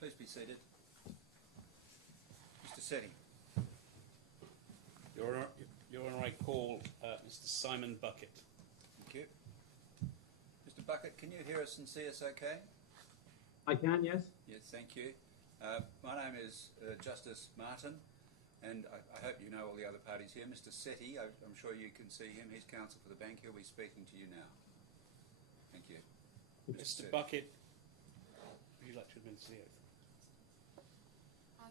Please be seated. Mr. Setti. Your Honour, I call Mr. Simon Bucket. Thank you. Mr. Bucket, can you hear us and see us okay? I can, yes. Yes, thank you. My name is Justice Martin, and I hope you know all the other parties here. Mr. Setti, I'm sure you can see him. He's counsel for the bank. He'll be speaking to you now. Thank you. Mr. Bucket, would you like to administer the oath?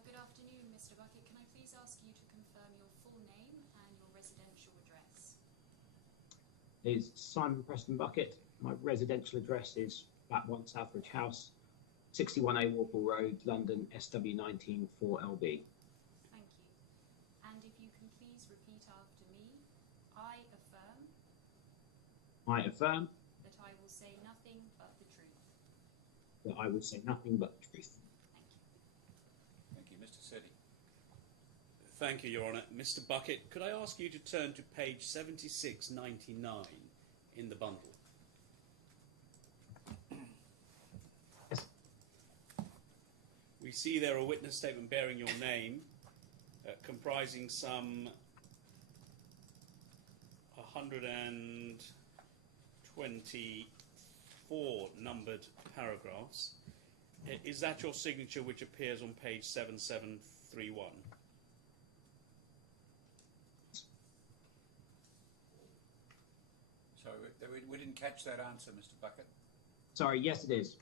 Good afternoon, Mr. Bucket. Can I please ask you to confirm your full name and your residential address? It's Simon Preston Bucket. My residential address is Flat 1 Southbridge House, 61A Warple Road, London, SW19 4LB. Thank you. And if you can please repeat after me, I affirm. I affirm. That I will say nothing but the truth. That I will say nothing but the truth. Thank you. Thank you. Mr. Setti. Thank you, Your Honour. Mr. Bucket, could I ask you to turn to page 7699 in the bundle? We see there a witness statement bearing your name, comprising some 124 numbered paragraphs. Is that your signature which appears on page 7731? Sorry, we didn't catch that answer, Mr. Bucket. Sorry, yes it is.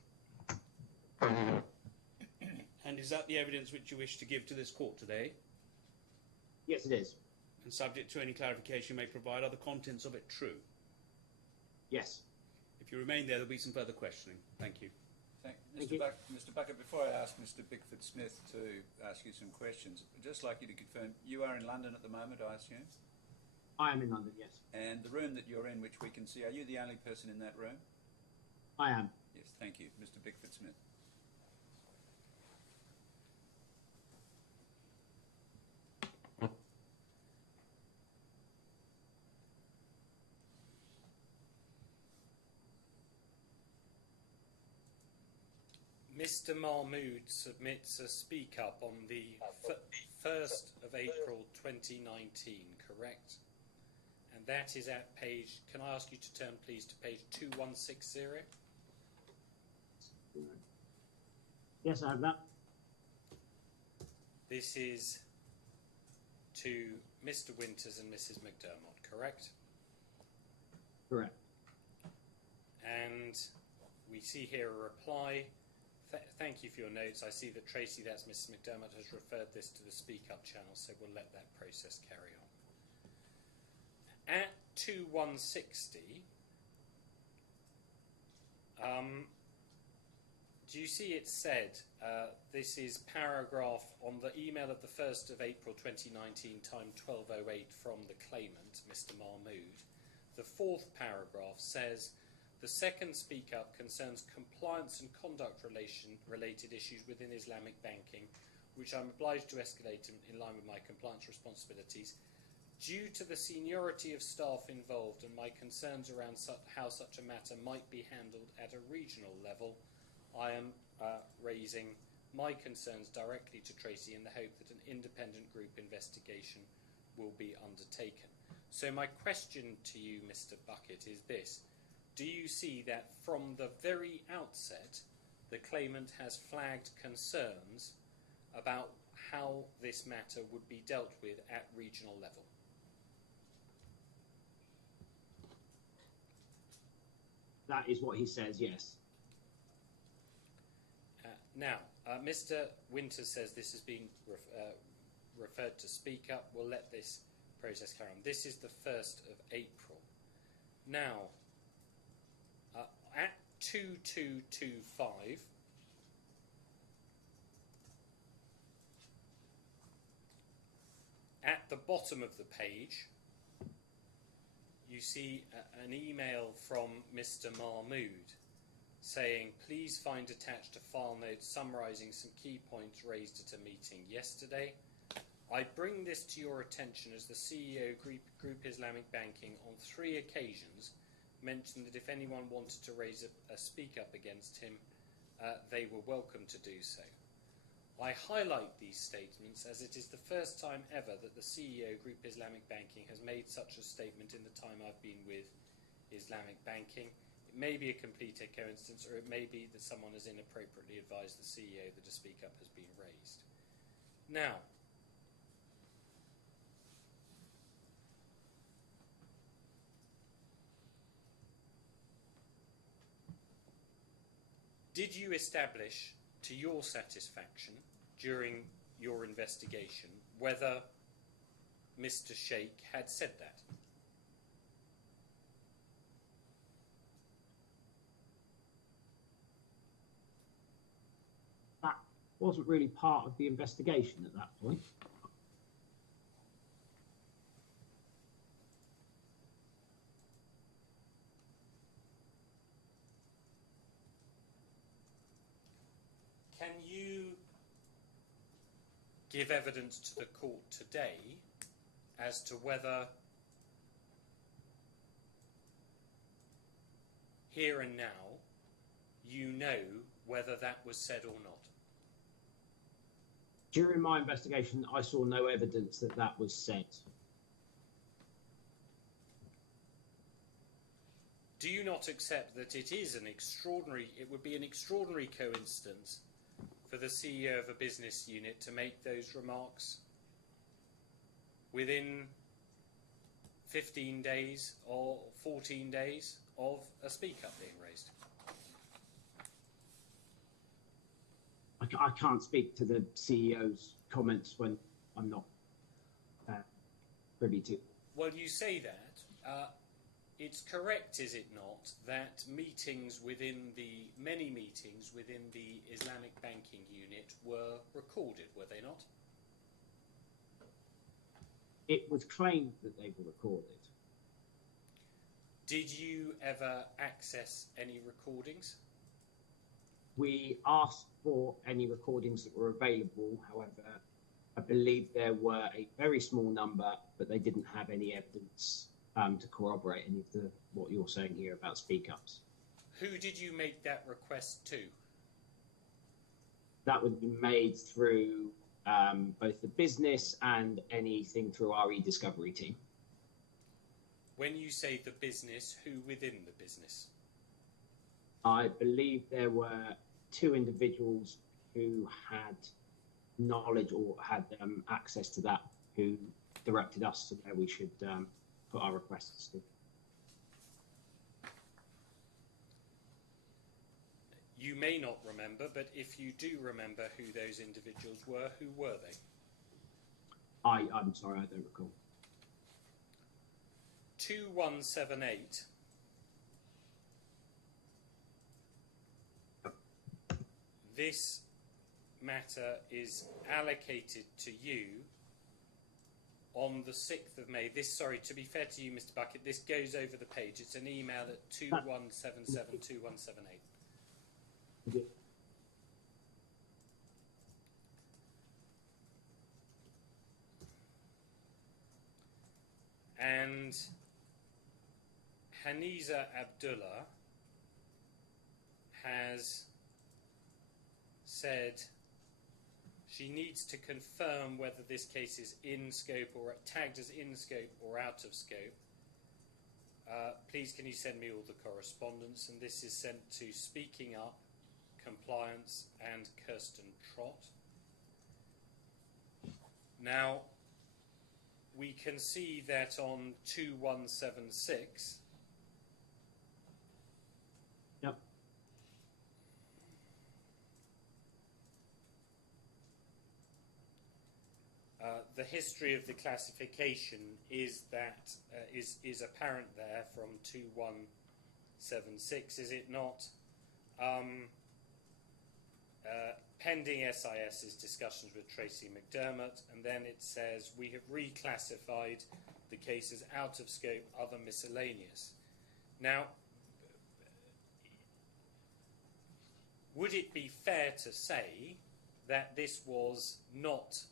And is that the evidence which you wish to give to this court today? Yes it is. And subject to any clarification you may provide, are the contents of it true? Yes. If you remain there, there'll be some further questioning. Thank you. Mr. Bucket, before I ask Mr. Bickford-Smith to ask you some questions, I'd just like you to confirm, you are in London at the moment, I assume? I am in London, yes. And the room that you're in, which we can see, are you the only person in that room? I am. Yes, thank you. Mr. Bickford-Smith. Mr. Mahmood submits a speak up on the 1st of April 2019, correct? And that is at page, can I ask you to turn please to page 2160? Yes, I have that. This is to Mr. Winters and Mrs. McDermott, correct? Correct. And we see here a reply. Thank you for your notes. I see that Tracy, that's Mrs. McDermott, has referred this to the Speak Up channel, so we'll let that process carry on. At 2160, do you see it said, this is paragraph on the email of the 1st of April 2019, time 12:08 from the claimant, Mr. Mahmood. The 4th paragraph says, the second Speak Up concerns compliance and conduct related issues within Islamic banking, which I'm obliged to escalate in line with my compliance responsibilities. Due to the seniority of staff involved and my concerns around how such a matter might be handled at a regional level, I am raising my concerns directly to Tracy in the hope that an independent group investigation will be undertaken. So my question to you, Mr. Bucket, is this. Do you see that from the very outset the claimant has flagged concerns about how this matter would be dealt with at regional level? That is what he says, yes. Now, Mr. Winters says this is being referred to Speak Up. We'll let this process carry on. This is the 1st of April. Now, at 2225, at the bottom of the page, you see an email from Mr. Mahmood saying, please find attached a file note summarising some key points raised at a meeting yesterday. I bring this to your attention as the CEO of Group Islamic Banking on 3 occasions mentioned that if anyone wanted to raise a speak up against him, they were welcome to do so. I highlight these statements as it is the first time ever that the CEO Group Islamic Banking has made such a statement in the time I've been with Islamic Banking. It may be a complete coincidence, or it may be that someone has inappropriately advised the CEO that a speak up has been raised. Now, did you establish to your satisfaction during your investigation whether Mr. Sheikh had said that? That wasn't really part of the investigation at that point. Can you give evidence to the court today as to whether here and now you know whether that was said or not? During my investigation, I saw no evidence that that was said. Do you not accept that it would be an extraordinary coincidence for the CEO of a business unit to make those remarks within 15 days or 14 days of a speak-up being raised? I can't speak to the CEO's comments when I'm not privy to. Well, you say that. It's correct, is it not, that many meetings within the Islamic banking unit were recorded, were they not? It was claimed that they were recorded. Did you ever access any recordings? We asked for any recordings that were available. However, I believe there were a very small number, but they didn't have any evidence to corroborate any of what you're saying here about speak-ups. Who did you make that request to? That would be made through both the business and anything through our e-discovery team. When you say the business, who within the business? I believe there were two individuals who had knowledge or had access to that, who directed us to where we should put our requests to. You may not remember, but if you do remember who those individuals were, who were they? I'm sorry, I don't recall. 2178. This matter is allocated to you on the 6th of May. To be fair to you, Mr. Bucket, this goes over the page. It's an email at 21772178. Yeah. And Haniza Abdullah has said she needs to confirm whether this case is in scope or tagged as in scope or out of scope. Please can you send me all the correspondence? And this is sent to Speaking Up, Compliance and Kirsten Trott. Now, we can see that on 2176, Yep. the history of the classification is that is apparent there from 2176, is it not? Pending SIS's discussions with Tracy McDermott, and then it says we have reclassified the case as out of scope, other miscellaneous. Now, would it be fair to say that this was not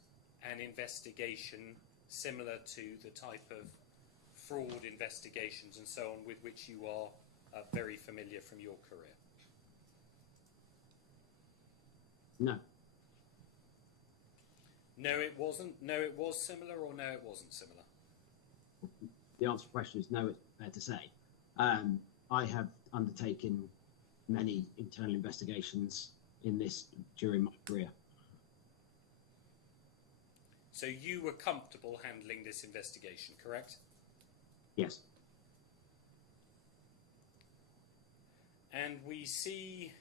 an investigation similar to the type of fraud investigations and so on with which you are very familiar from your career? No. No, it wasn't. No, it was similar, or no, it wasn't similar. The answer to the question is no, it's fair to say. I have undertaken many internal investigations in this during my career. So you were comfortable handling this investigation, correct? Yes. And we see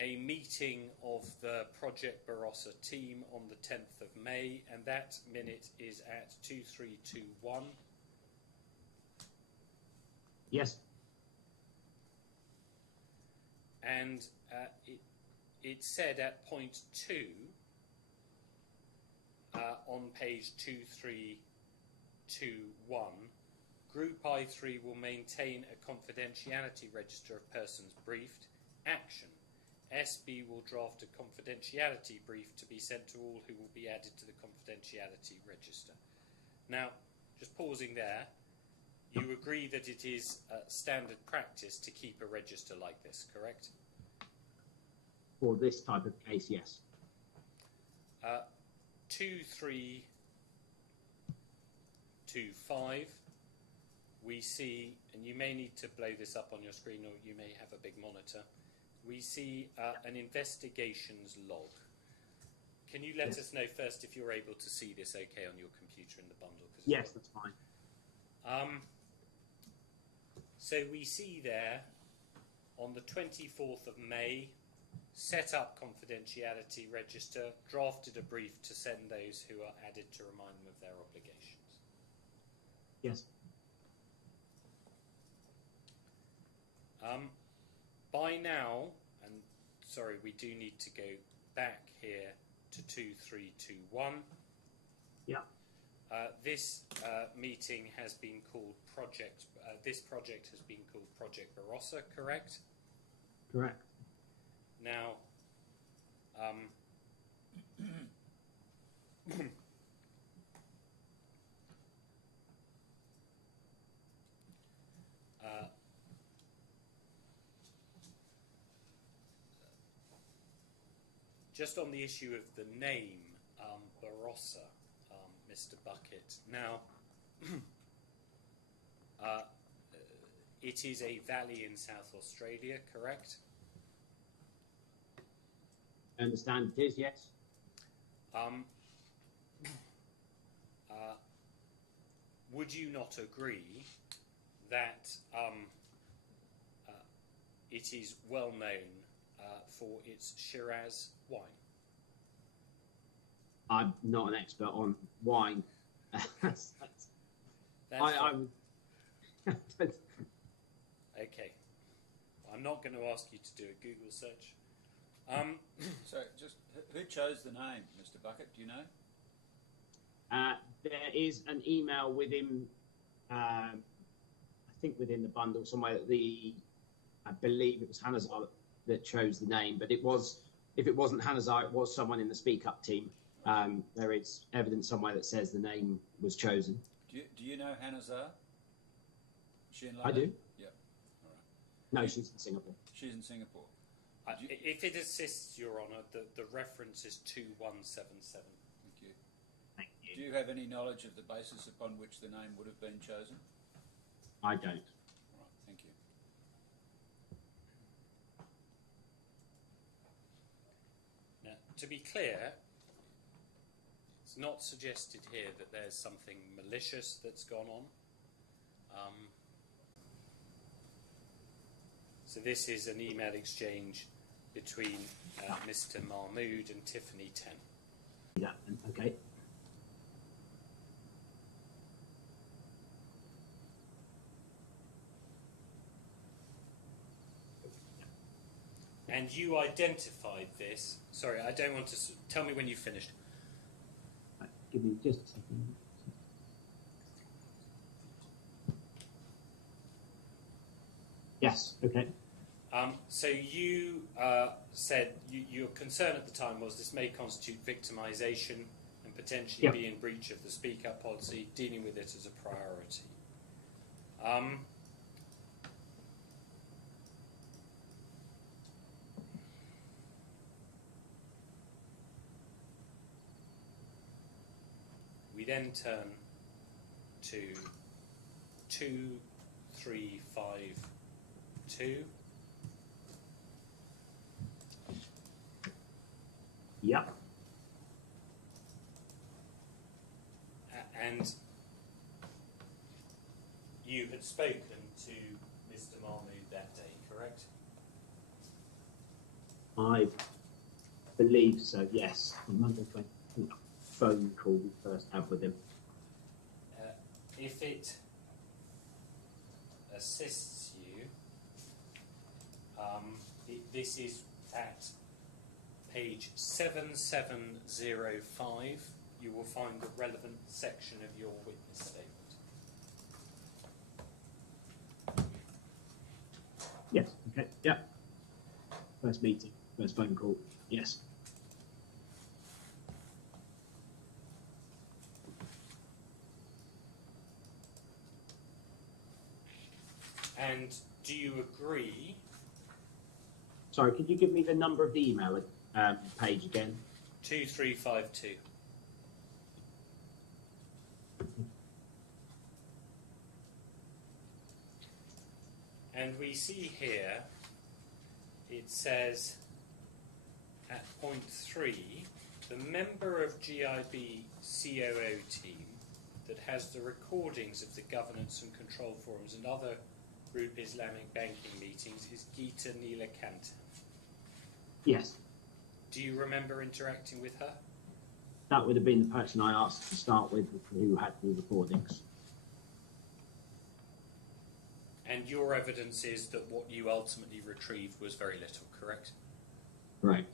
a meeting of the Project Barossa team on the 10th of May, and that minute is at 2321. Yes. And it said at point 2 on page 2321, Group I3 will maintain a confidentiality register of persons briefed. Action. SB will draft a confidentiality brief to be sent to all who will be added to the confidentiality register. Now, just pausing there, you agree that it is standard practice to keep a register like this, correct? For this type of case, yes. 2325, we see, and you may need to blow this up on your screen, or you may have a big monitor. We see an investigations log. Can you let us know first if you're able to see this okay on your computer in the bundle? Yes, that's fine. So we see there on the 24th of May, set up confidentiality register, drafted a brief to send those who are added to remind them of their obligations. Yes. By now, and sorry, we do need to go back here to 2321. Yeah. This meeting has been called Project. This project has been called Project Barossa, correct? Correct. Now, just on the issue of the name, Barossa, Mr. Bucket. Now, it is a valley in South Australia, correct? I understand it is, yes. Would you not agree that it is well known for its Shiraz wine? I'm not an expert on wine. That's I'm okay. I'm not going to ask you to do a Google search. So, just who chose the name, Mr. Bucket? Do you know? there is an email within, I think within the bundle somewhere that I believe it was Hanazar that chose the name, but it was, if it wasn't Hanazar, it was someone in the Speak Up team. There is evidence somewhere that says the name was chosen. Do you know Hanazar? Is she in London? I do. Yeah. All right. No, she's in Singapore. She's in Singapore. If it assists, Your Honour, the reference is 2177. Thank you. Thank you. Do you have any knowledge of the basis upon which the name would have been chosen? I don't. All right, thank you. Now, to be clear, it's not suggested here that there's something malicious that's gone on. So this is an email exchange between Mr. Mahmood and Tiffany Ten. Yeah, okay. And you identified this. Sorry, I don't want to. Tell me when you've finished. Right, give me just a second. Yes, okay. So you said your concern at the time was this may constitute victimisation and potentially be in breach of the Speak Up policy, dealing with it as a priority. We then turn to 2352. Yep. And you had spoken to Mr. Mahmood that day, correct? I believe so, yes. On Monday 20, phone call we first had with him. If it assists you, this is at page 7705. You will find the relevant section of your witness statement. Yes, okay, yeah. First meeting, first phone call, yes. And do you agree? Sorry, could you give me the number of the email page again? 2352. And we see here, it says at point 3, the member of GIB COO team that has the recordings of the governance and control forums and other Group Islamic banking meetings is Geeta Neelakanth. Yes. Do you remember interacting with her? That would have been the person I asked to start with who had the recordings. And your evidence is that what you ultimately retrieved was very little, correct? Right.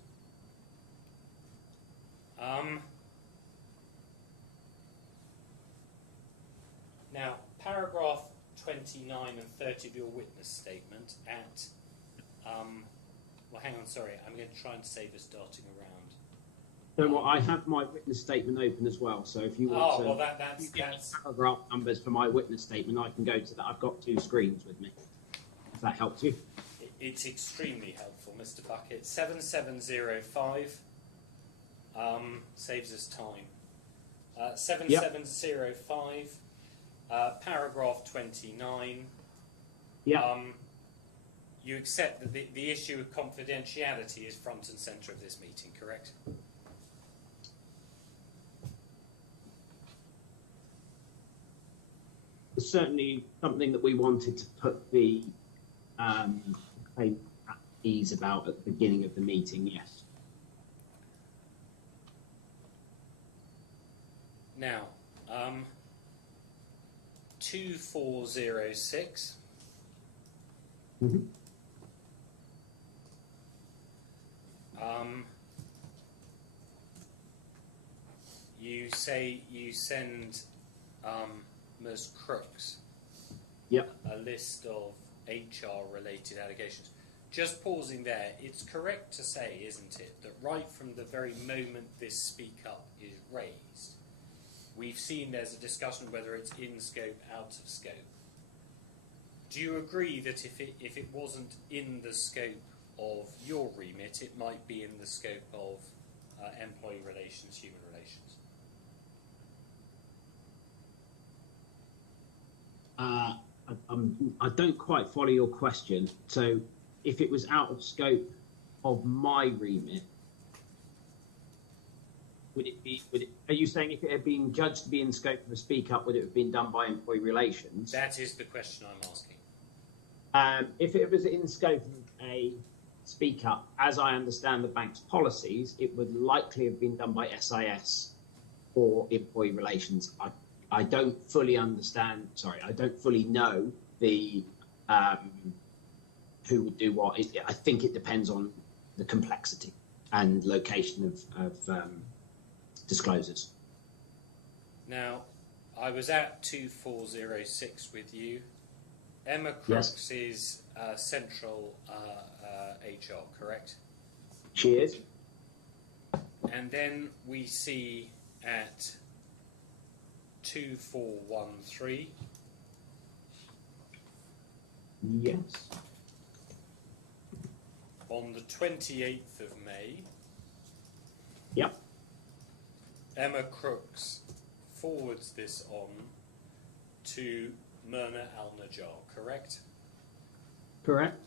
Now, paragraph 29 and 30 of your witness statement at, well, hang on, sorry, I'm going to try and save us darting around. So what, I have my witness statement open as well, so if you want well, that's paragraph numbers for my witness statement, I can go to that. I've got two screens with me, if that helps you. It's extremely helpful, Mr. Bucket. 7705 saves us time. 7705, paragraph 29. Yeah. You accept that the issue of confidentiality is front and centre of this meeting, correct? It's certainly something that we wanted to put the claim at ease about at the beginning of the meeting, yes. Now, 2406. Mm-hmm. You say you send Ms. Crooks Yep. a list of HR-related allegations. Just pausing there, it's correct to say, isn't it, that right from the very moment this speak up is raised, we've seen there's a discussion whether it's in scope, out of scope. Do you agree that if it wasn't in the scope of your remit, it might be in the scope of employee relations, human relations? I don't quite follow your question. So if it was out of scope of my remit, are you saying if it had been judged to be in scope of a speak up, would it have been done by employee relations? That is the question I'm asking. If it was in scope of a speak up, as I understand the bank's policies, it would likely have been done by SIS or employee relations. I don't fully understand. Sorry, I don't fully know the who would do what. I think it depends on the complexity and location of disclosures. Now, I was at 2406 with you. Emma Crooks is central HR, correct? She is. And then we see at 2413. Yes. On the 28th of May, Yep. Emma Crooks forwards this on to Myrna Al-Najjar, correct? Correct.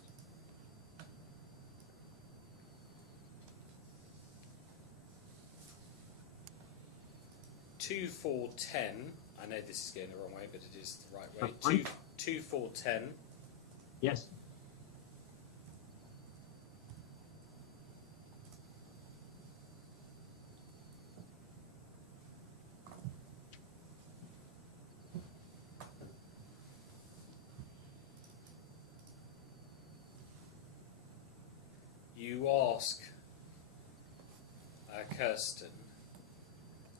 Two four ten. I know this is going the wrong way, but it is the right way. That's fine. 2410. Yes. You ask Kirsten,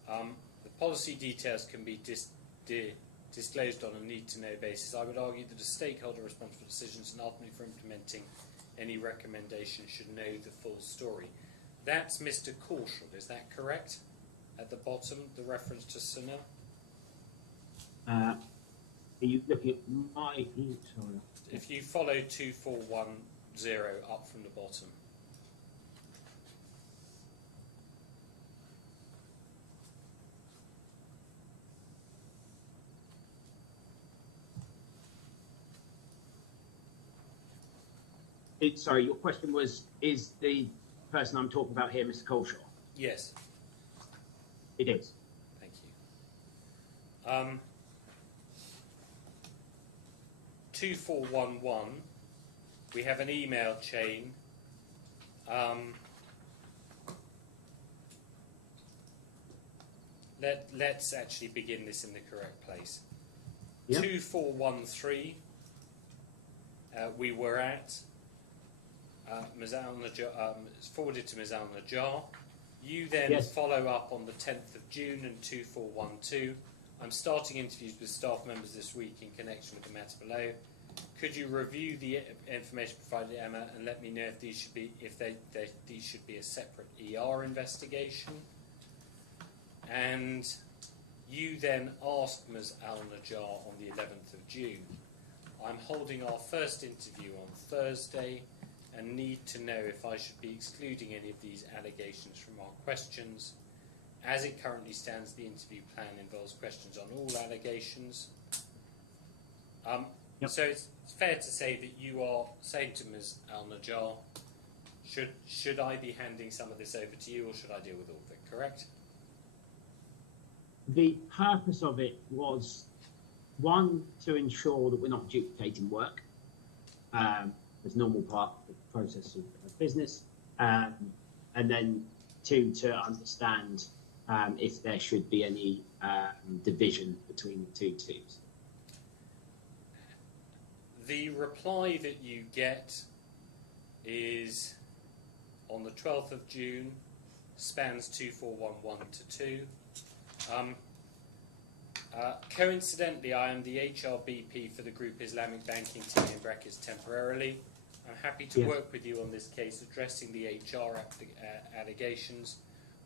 the policy details can be disclosed on a need-to-know basis. I would argue that a stakeholder responsible for decisions and ultimately for implementing any recommendation should know the full story. That's Mr. Caution, is that correct? At the bottom, the reference to Sunil? Are you looking at my... Sorry. If you follow 2410 up from the bottom. Sorry, your question was, is the person I'm talking about here Mr. Colshaw? Yes. It is. Thank you. 2411, we have an email chain. Let's actually begin this in the correct place. Yep. 2413, we were at Ms. Al-Najjar, forwarded to Ms. Al-Najjar. You then Yes. follow up on the 10th of June and 2412. I'm starting interviews with staff members this week in connection with the matter below. Could you review the information provided, Emma, and let me know if these should be these should be a separate ER investigation? And you then asked Ms. Al-Najjar on the 11th of June. I'm holding our first interview on Thursday and need to know if I should be excluding any of these allegations from our questions. As it currently stands, the interview plan involves questions on all allegations. Yep. So it's fair to say that you are saying to Ms. Al-Najjar, should I be handing some of this over to you, or should I deal with all of it, correct? The purpose of it was, one, to ensure that we're not duplicating work as normal part of the process of business, and then two, to understand if there should be any division between the two teams. The reply that you get is on the 12th of June, spans 2411 to 2. Coincidentally, I am the HRBP for the Group Islamic Banking Team in brackets temporarily. I'm happy to Yes. work with you on this case addressing the HR allegations.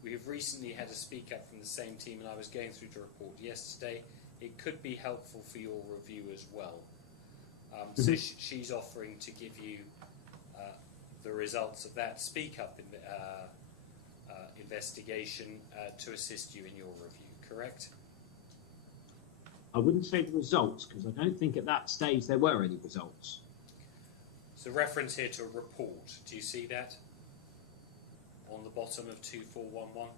We have recently had a speak up from the same team, and I was going through the report yesterday. It could be helpful for your review as well. So she's offering to give you the results of that speak up investigation to assist you in your review, correct? I wouldn't say the results, because I don't think at that stage there were any results. So reference here to a report. Do you see that on the bottom of 2411?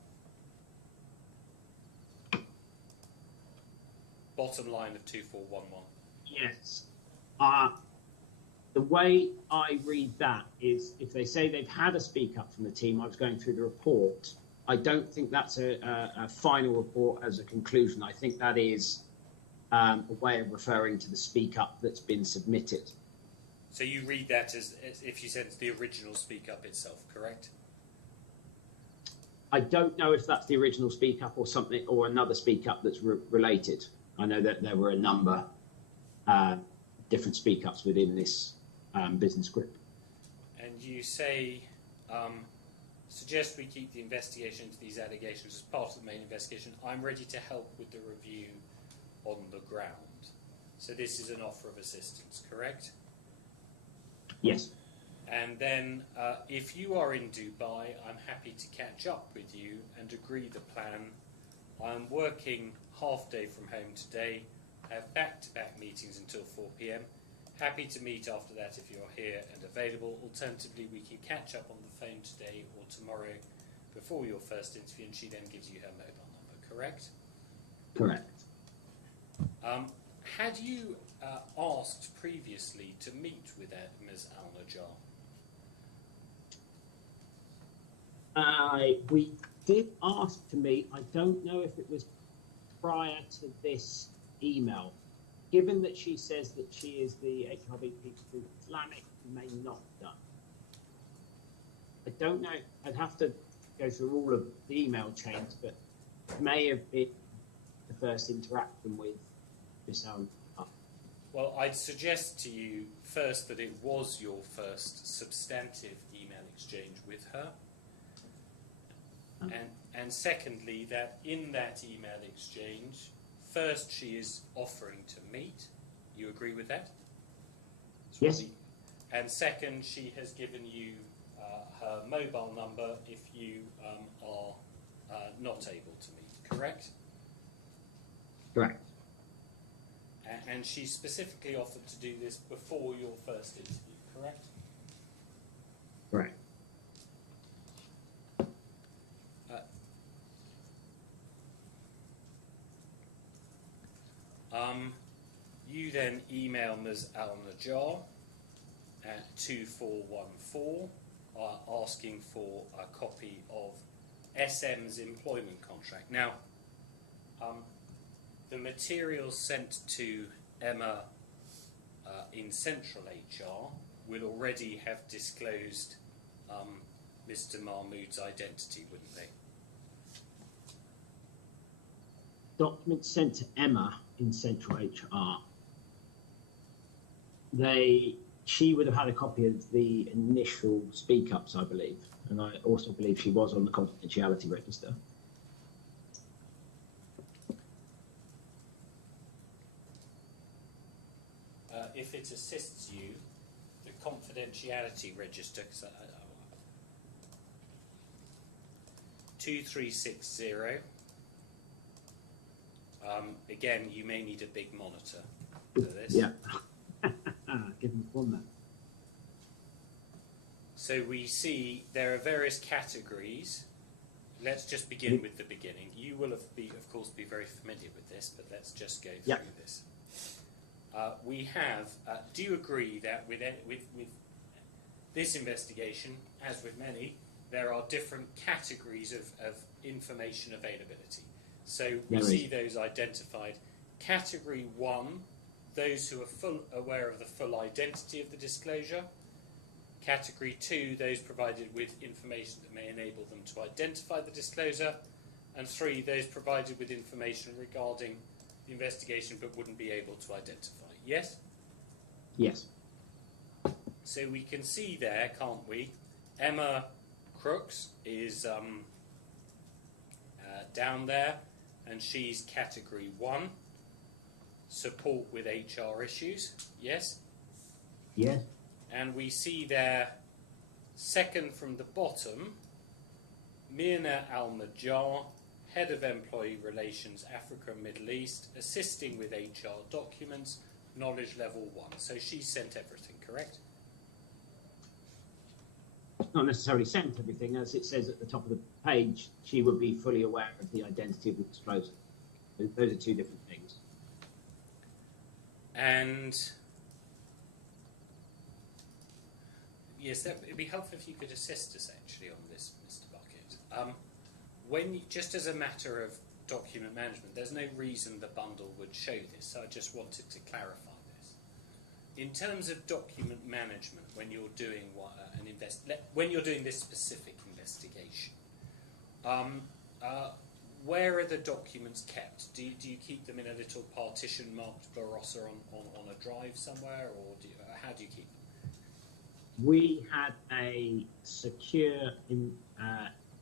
Bottom line of 2411. Yes. The way I read that is, if they say they've had a speak up from the team, I was going through the report, I don't think that's a final report as a conclusion. I think that is a way of referring to the speak up that's been submitted. So you read that as if you said it's the original speak up itself, correct? I don't know if that's the original speak up or something, or another speak up that's related. I know that there were a number different speak ups within this business group. And you say, suggest we keep the investigation into these allegations as part of the main investigation. I'm ready to help with the review on the ground. So this is an offer of assistance, correct? Yes. And then if you are in Dubai, I'm happy to catch up with you and agree the plan I'm working half day from home today, have back-to-back meetings until 4 p.m. Happy to meet after that if you're here and available. Alternatively, we can catch up on the phone today or tomorrow before your first interview, and she then gives you her mobile number, correct? Correct. Had you asked previously to meet with Ms. Al-Najjar? We did ask to meet. I don't know if it was prior to this email. Given that she says that she is the HRVP for Islamic, may not have done. I don't know. I'd have to go through all of the email chains, but it may have been the first interaction with Miss Al. Well, I'd suggest to you first that it was your first substantive email exchange with her. And secondly, that in that email exchange, first she is offering to meet. You agree with that? Yes. And second, she has given you her mobile number if you are not able to meet, correct? Correct. And she specifically offered to do this before your first interview, correct? Correct. You then email Ms. Al-Najjar at 2414 asking for a copy of SM's employment contract. Now, the materials sent to Emma in Central HR will already have disclosed Mr. Mahmood's identity, wouldn't they? Documents sent to Emma in Central HR. She would have had a copy of the initial speak-ups, I believe, and I also believe she was on the confidentiality register. If it assists you, the confidentiality register, 2360. Again, you may need a big monitor for this. Yeah. Give them one man. So we see there are various categories. Let's just begin with the beginning. You will of course, be very familiar with this, but let's just go through this. We have, do you agree that with this investigation, as with many, there are different categories of information availability? So we see those identified. Category 1, those who are aware of the full identity of the disclosure. Category 2, those provided with information that may enable them to identify the disclosure. And 3, those provided with information regarding the investigation but wouldn't be able to identify. Yes? Yes. So we can see there, can't we? Emma Crooks is down there, and she's category 1, support with HR issues. Yes? Yes. And we see there, second from the bottom, Mirna Al-Najjar, Head of Employee Relations, Africa and Middle East, assisting with HR documents, knowledge level 1. So she sent everything, correct? Not necessarily sent everything, as it says at the top of the page, she would be fully aware of the identity of the disclosure. Those are two different things. And yes, it'd be helpful if you could assist us actually on this, Mr. Bucket. Just as a matter of document management, there's no reason the bundle would show this, so I just wanted to clarify this. In terms of document management, when you're doing when you're doing this specific investigation, where are the documents kept? Do you keep them in a little partition marked Barossa on a drive somewhere, or how do you keep them? We had a secure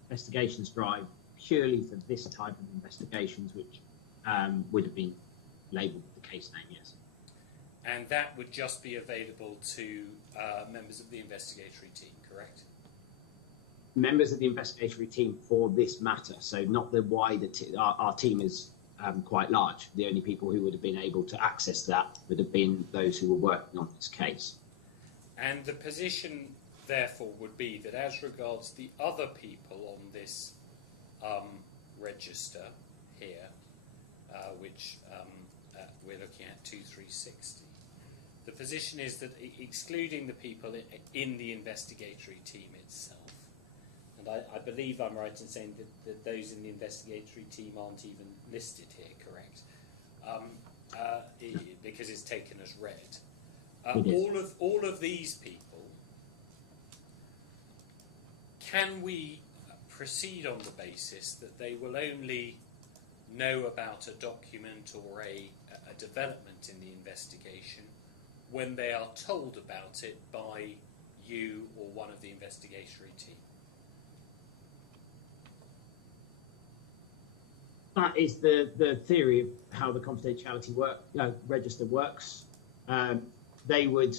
investigations drive purely for this type of investigations, which would have been labelled with the case name, yes. And that would just be available to members of the investigatory team, correct? members of the investigatory team for this matter, so not the wider our team is quite large. The only people who would have been able to access that would have been those who were working on this case. And the position, therefore, would be that as regards the other people on this register here, which we're looking at 2360, the position is that excluding the people in the investigatory team itself, and I believe I'm right in saying that those in the investigatory team aren't even listed here, correct? Because it's taken as read. All of these people, can we proceed on the basis that they will only know about a document or a development in the investigation when they are told about it by you or one of the investigatory team? That is the theory of how the confidentiality register works. They would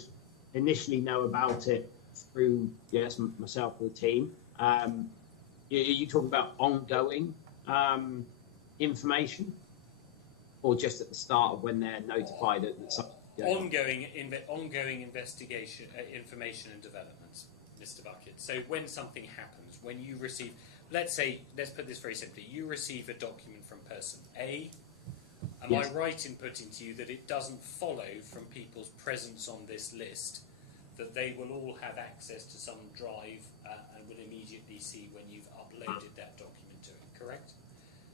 initially know about it through, yes, myself or the team. You talking about ongoing information, or just at the start of when they're notified that something? Ongoing investigation, information and developments, Mr. Bucket. So when something happens, when you receive, let's put this very simply, you receive a document from person A. Am I right in putting to you that it doesn't follow from people's presence on this list that they will all have access to some drive and will immediately see when you've uploaded that document to it, correct?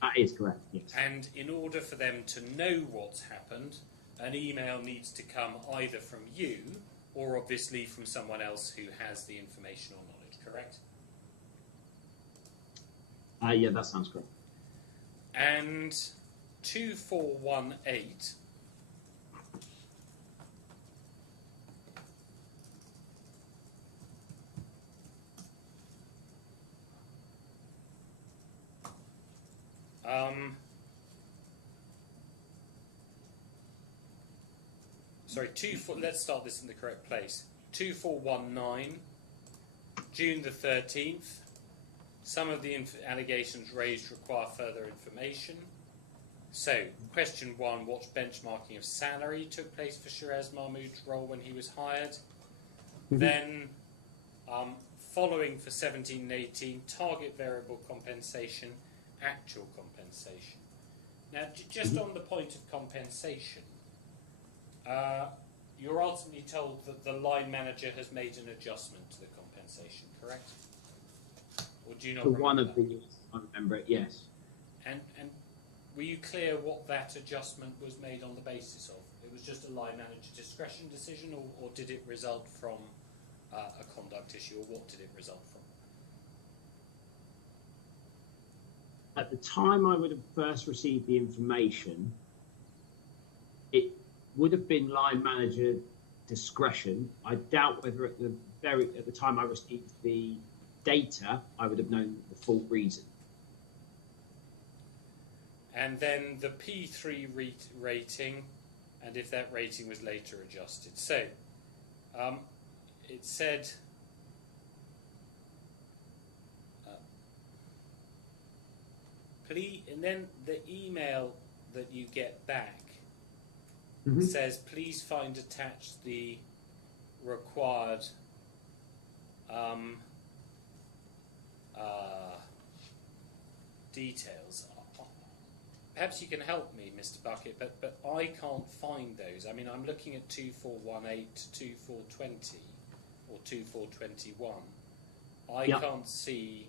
That is correct, yes. And in order for them to know what's happened, an email needs to come either from you or obviously from someone else who has the information or knowledge, correct? Yeah, that sounds correct. And 2418 let's start this in the correct place. 2419, June the 13th. Some of the allegations raised require further information. So, question 1, what benchmarking of salary took place for Shiraz Mahmood's role when he was hired? Then, following for 17 and 18, target variable compensation, actual compensation. Now, just on the point of compensation, you're ultimately told that the line manager has made an adjustment to the compensation, correct? Or do you not remember one of that? the years, I remember it, yes. And were you clear what that adjustment was made on the basis of? It was just a line manager discretion decision, or did it result from a conduct issue, or what did it result from? At the time I would have first received the information, it would have been line manager discretion. I doubt whether at the time I received the data, I would have known the full reason. And then the P3 rating, and if that rating was later adjusted. So, it said, please, and then the email that you get back says, please find attached the required details. Perhaps you can help me, Mr. Bucket, but I can't find those. I mean, I'm looking at 2418 to 2420 or 2421. I can't see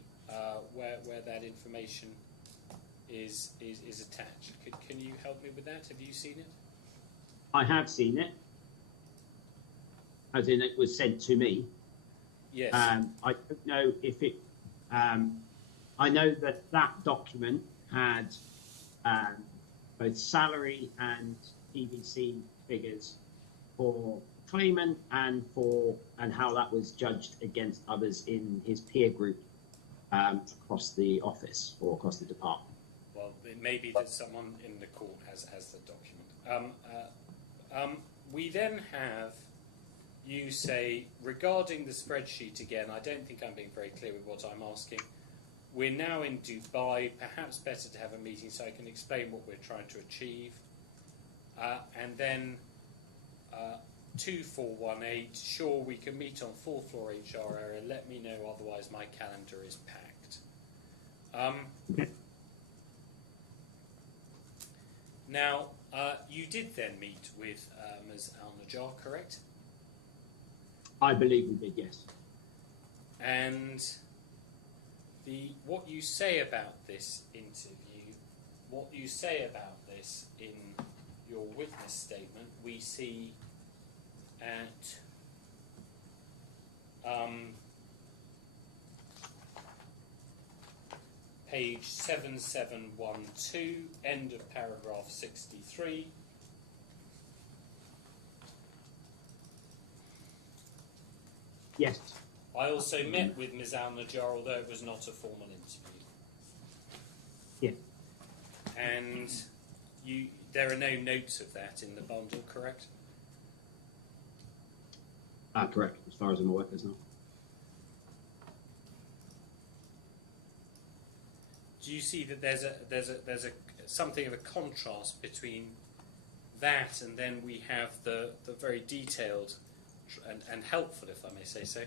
where that information is attached. Can you help me with that? Have you seen it? I have seen it, as in it was sent to me. Yes. I don't know if it. I know that document had both salary and PVC figures for claimant and how that was judged against others in his peer group across the office or across the department. Well, it may be that someone in the court has the document. We then have you say, regarding the spreadsheet again, I don't think I'm being very clear with what I'm asking. We're now in Dubai, perhaps better to have a meeting so I can explain what we're trying to achieve. And then 2418, sure, we can meet on 4th floor HR area, let me know, otherwise my calendar is packed. Now, you did then meet with Ms. Al-Najjar, correct? I believe we did, yes. And what you say about this interview, what you say about this in your witness statement, we see at page 7712, end of paragraph 63. Yes. I also met with Ms. Al-Najjar, although it was not a formal interview. Yes. And there are no notes of that in the bundle, correct? Correct. As far as I'm aware, there's not. Do you see that there's a something of a contrast between that and then we have the very detailed and helpful, if I may say so,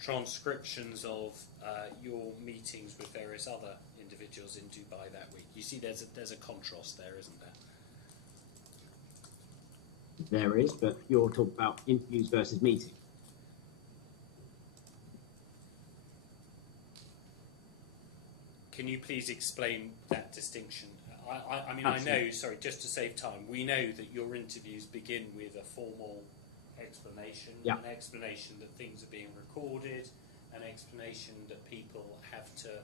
transcriptions of your meetings with various other individuals in Dubai that week? You see there's a contrast there, isn't there? There is, but you're talking about interviews versus meetings. Can you please explain that distinction? I mean, Absolutely. I know, sorry, just to save time, we know that your interviews begin with a formal explanation, Yeah. an explanation that things are being recorded, an explanation that people have to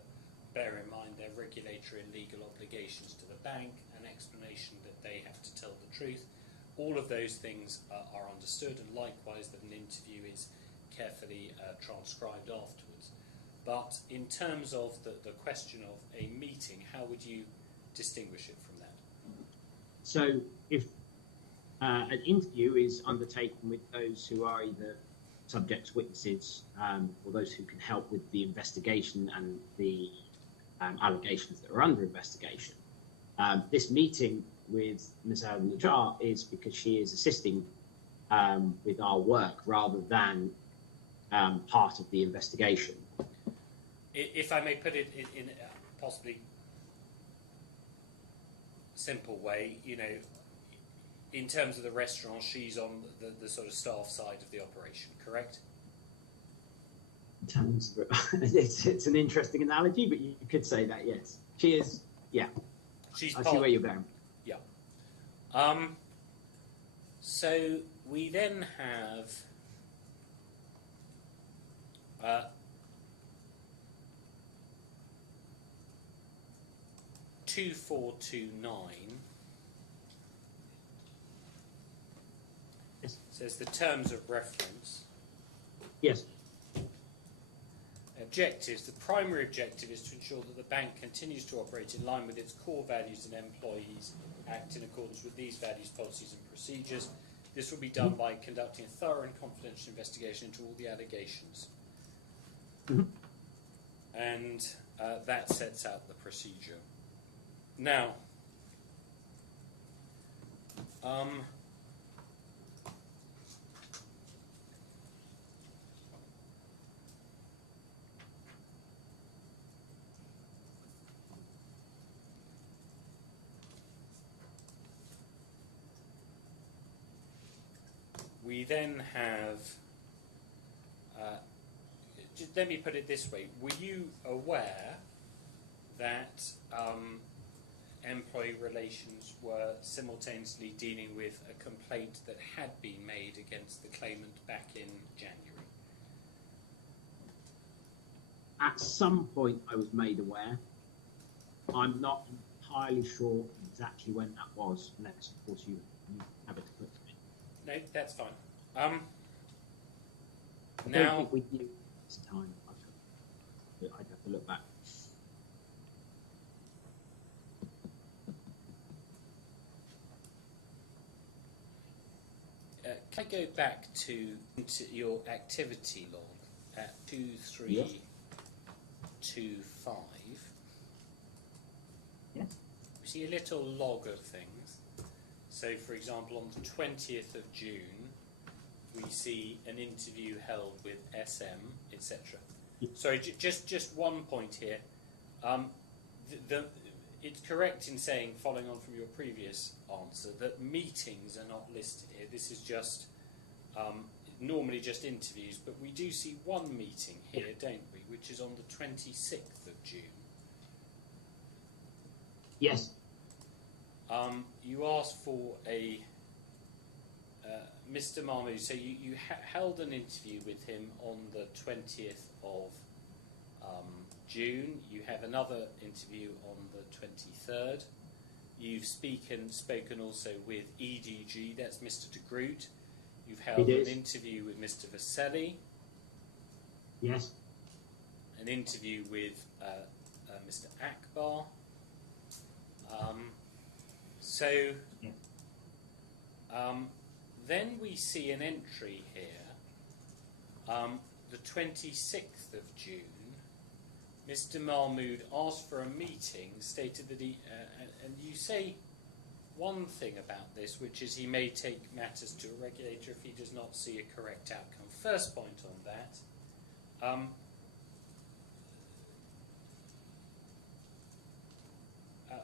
bear in mind their regulatory and legal obligations to the bank, an explanation that they have to tell the truth. All of those things are understood, and likewise that an interview is carefully transcribed afterwards. But in terms of the question of a meeting, how would you distinguish it from that? So if an interview is undertaken with those who are either subject witnesses or those who can help with the investigation and the allegations that are under investigation, this meeting with Ms. Al-Najjar is because she is assisting with our work rather than part of the investigation. If I may put it in a possibly simple way, you know, in terms of the restaurant, she's on the sort of staff side of the operation, correct? In terms of, it's an interesting analogy, but you could say that, yes. She is, yeah. She's I see where you're going. Yeah. So we then have 2429 Yes. says the terms of reference. Yes. Objectives. The primary objective is to ensure that the bank continues to operate in line with its core values and employees act in accordance with these values, policies and procedures. This will be done by conducting a thorough and confidential investigation into all the allegations. Mm-hmm. And that sets out the procedure. Now, we then have, let me put it this way, were you aware that employee relations were simultaneously dealing with a complaint that had been made against the claimant back in January? At some point I was made aware. I'm not entirely sure exactly when that was, unless of course you have it to put to me. No, that's fine. I don't Now, think we knew this time. I'd have to look back. can I go back into your activity log at 2325, Yes. we see a little log of things. So, for example, on the 20th of June, we see an interview held with SM, etc. Sorry, just one point here. It's correct in saying, following on from your previous answer, that meetings are not listed here. This is just normally just interviews, but we do see one meeting here, don't we, which is on the 26th of June. Yes. You asked for a Mr. Mahmood, so you held an interview with him on the 20th of June. You have another interview on the 23rd. You've spoken also with EDG, that's Mr. de Groot. You've held an interview with Mr. Vaselli. Yes. An interview with Mr. Akbar. Then we see an entry here, the 26th of June. Mr. Mahmood asked for a meeting, stated that he, and you say one thing about this, which is he may take matters to a regulator if he does not see a correct outcome. First point on that.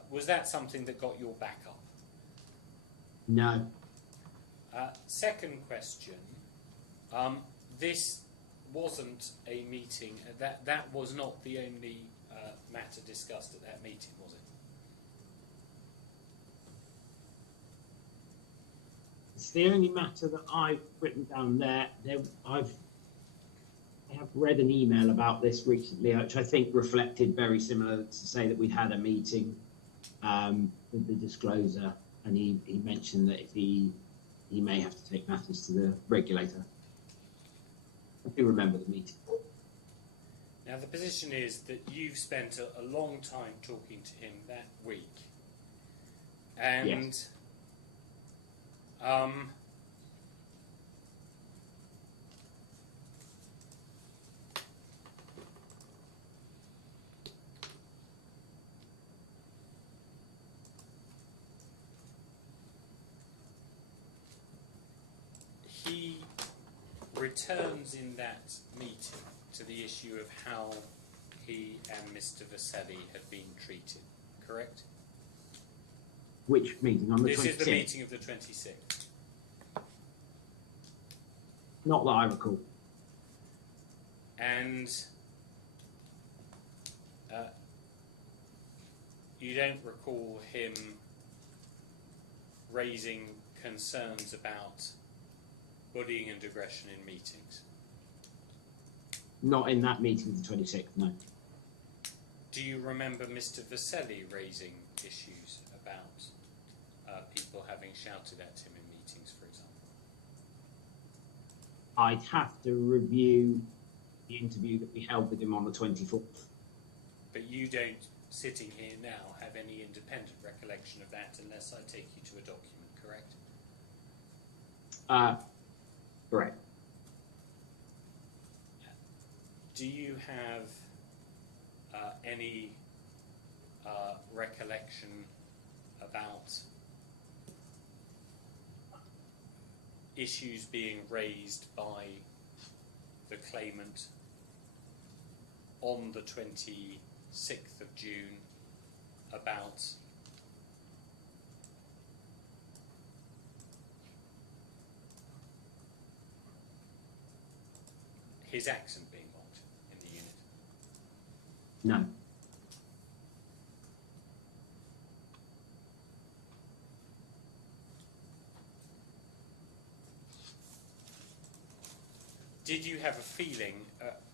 Was that something that got your back up? No. Second question. This wasn't a meeting. That was not the only matter discussed at that meeting, was it? It's the only matter that I've written down there. I have read an email about this recently, which I think reflected very similar to say that we'd had a meeting with the disclosure, and he mentioned that if he may have to take matters to the regulator. I do remember the meeting. Now, the position is that you've spent a long time talking to him that week. And yes. He returns in that meeting to the issue of how he and Mr. Vaselli have been treated, correct? Which meeting? On the 26th? This is the meeting of the 26th. Not that I recall. And you don't recall him raising concerns about bullying and aggression in meetings? Not in that meeting of the 26th, no. Do you remember Mr. Vaselli raising issues about people having shouted at him in meetings, for example? I'd have to review the interview that we held with him on the 24th. But you don't, sitting here now, have any independent recollection of that unless I take you to a document, correct? Correct. Do you have any recollection about issues being raised by the claimant on the 26th of June about his accent being mocked in the unit? No. Did you have a feeling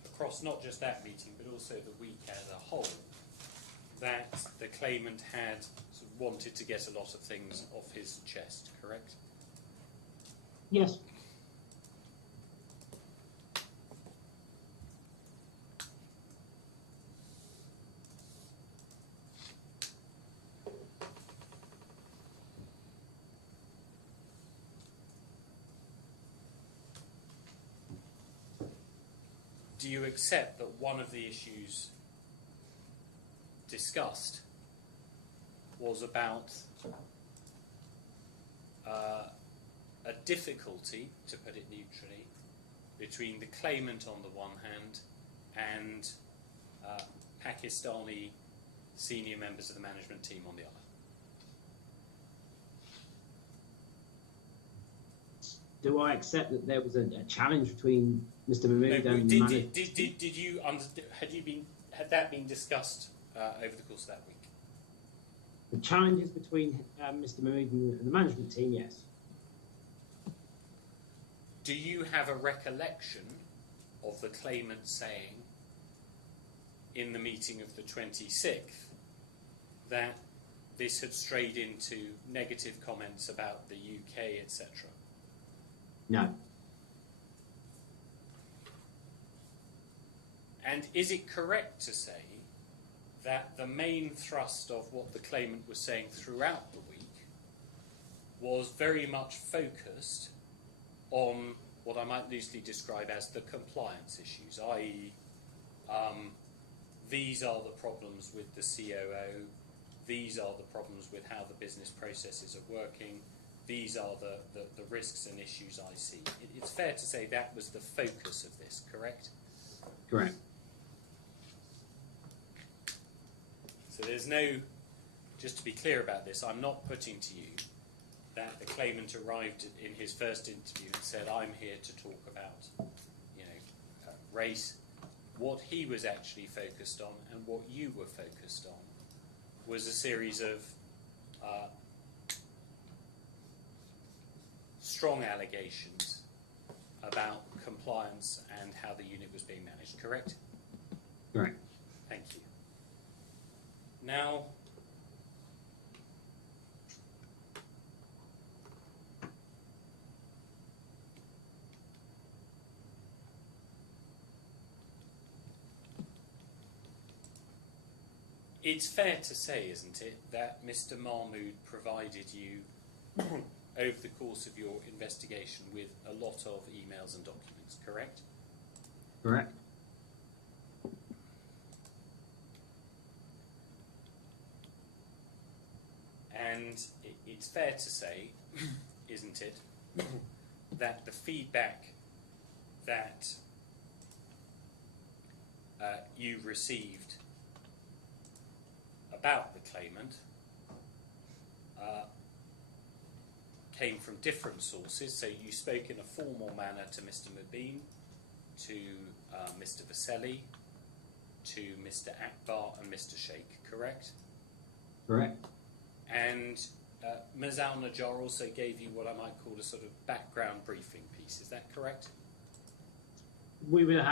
across not just that meeting but also the week as a whole that the claimant had sort of wanted to get a lot of things off his chest, correct? Yes. do you accept that one of the issues discussed was about a difficulty, to put it neutrally, between the claimant on the one hand and Pakistani senior members of the management team on the other? Do I accept that there was a challenge between Mr. Mahmood No, and had that been discussed over the course of that week? the challenges between Mr. Mahmood and the management team? Yes. Do you have a recollection of the claimant saying in the meeting of the 26th that this had strayed into negative comments about the UK, etc.? No. And is it correct to say that the main thrust of what the claimant was saying throughout the week was very much focused on what I might loosely describe as the compliance issues, i.e., these are the problems with the COO, these are the problems with how the business processes are working, these are the risks and issues I see? It's fair to say that was the focus of this, correct? Correct. So there's no, just to be clear about this, I'm not putting to you that the claimant arrived in his first interview and said, I'm here to talk about, race. What he was actually focused on and what you were focused on was a series of strong allegations about compliance and how the unit was being managed, correct? Correct. Thank you. Now, it's fair to say, isn't it, that Mr. Mahmood provided you, over the course of your investigation, with a lot of emails and documents, correct? Correct. And it's fair to say, isn't it, that the feedback that you received about the claimant came from different sources. So you spoke in a formal manner to Mr. Mubin, to Mr. Vaselli, to Mr. Akbar and Mr. Sheikh, correct? Correct. And Ms. Al-Najjar also gave you what I might call a sort of background briefing piece. Is that correct? We would have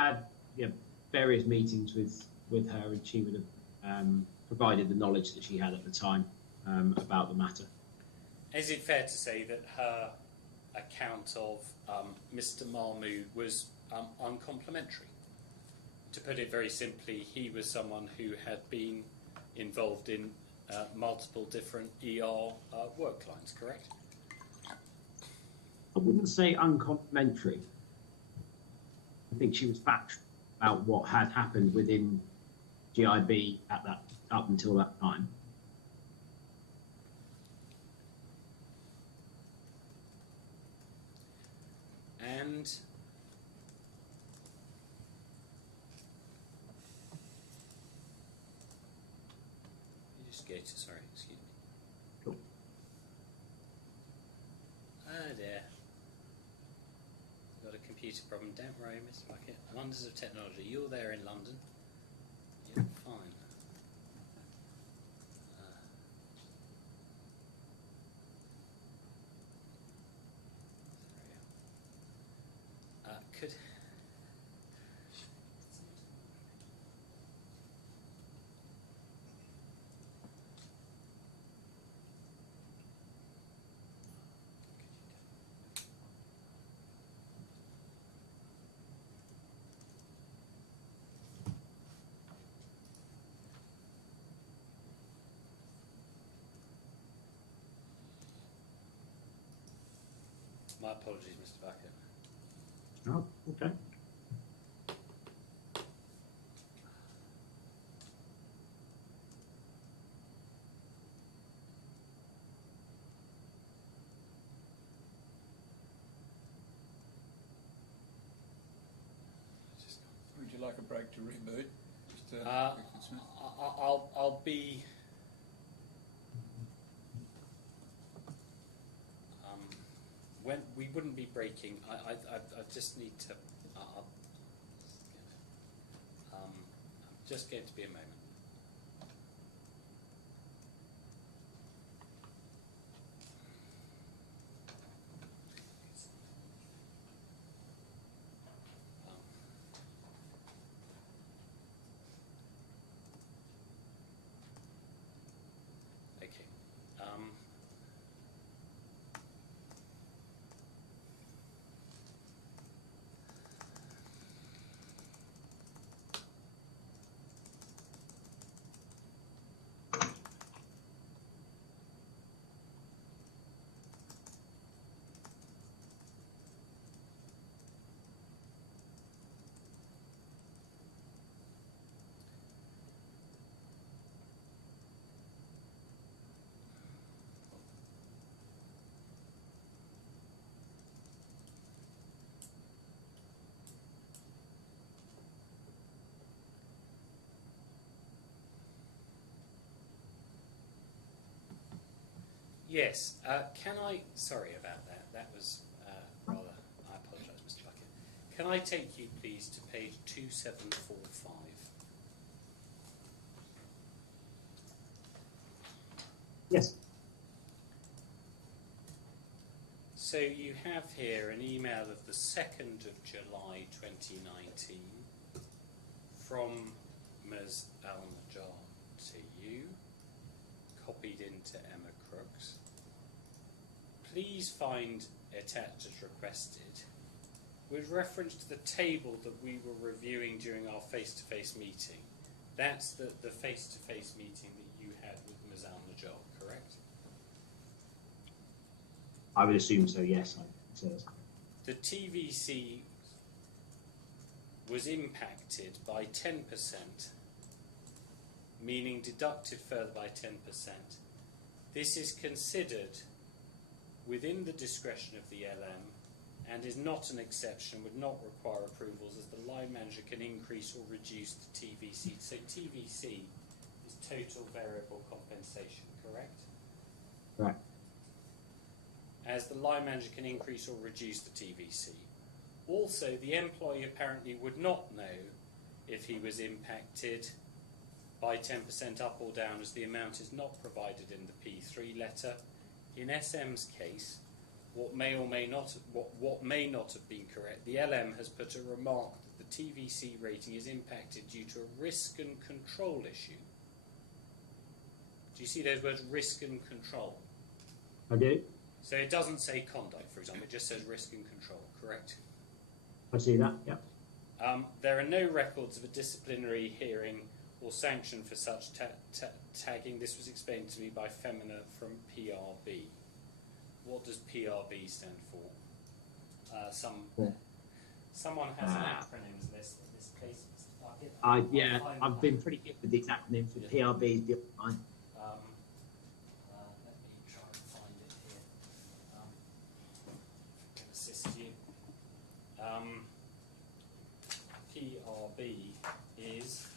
had various meetings with her, and she would have provided the knowledge that she had at the time about the matter. Is it fair to say that her account of Mr. Mahmood was uncomplimentary? To put it very simply, he was someone who had been involved in multiple different ER work lines, correct? I wouldn't say uncomplimentary. I think she was factual about what had happened within GIB up until that time. And just go to, sorry, excuse me. Cool. Oh dear. Got a computer problem. Don't worry, Mr. Bucket. Wonders of technology. You're there in London. You're fine. Could... My apologies, Mr. Bucket. Oh, okay. like a break to reboot? I'll be. When we wouldn't be breaking, I just need to. I'm just going to be a moment. Yes, can I, sorry about that, that was rather, I apologise, Mr. Bucket. Can I take you, please, to page 2745? Yes. So you have here an email of the 2nd of July 2019 from Ms. Al-Najjar to you, copied into Emma Crooks. Please find attached as requested with reference to the table that we were reviewing during our face-to-face meeting. That's the face-to-face meeting that you had with Ms. Al-Najjar, correct? I would assume so, yes. The TVC was impacted by 10%, meaning deducted further by 10%. This is considered within the discretion of the LM and is not an exception, would not require approvals, as the line manager can increase or reduce the TVC. So TVC is total variable compensation, correct? Right. As the line manager can increase or reduce the TVC. Also, the employee apparently would not know if he was impacted by 10% up or down, as the amount is not provided in the P3 letter. In SM's case, what may not have been correct, the LM has put a remark that the TVC rating is impacted due to a risk and control issue. Do you see those words, risk and control? I do. So it doesn't say conduct, for example, it just says risk and control, correct? I see that, yeah. There are no records of a disciplinary hearing or sanction for such tagging. This was explained to me by Femina from PRB. What does PRB stand for? Someone has an acronyms list in this case. Yeah, I've been pretty good with these acronyms. With PRB is the line. Let me try and find it here. I can assist you. PRB is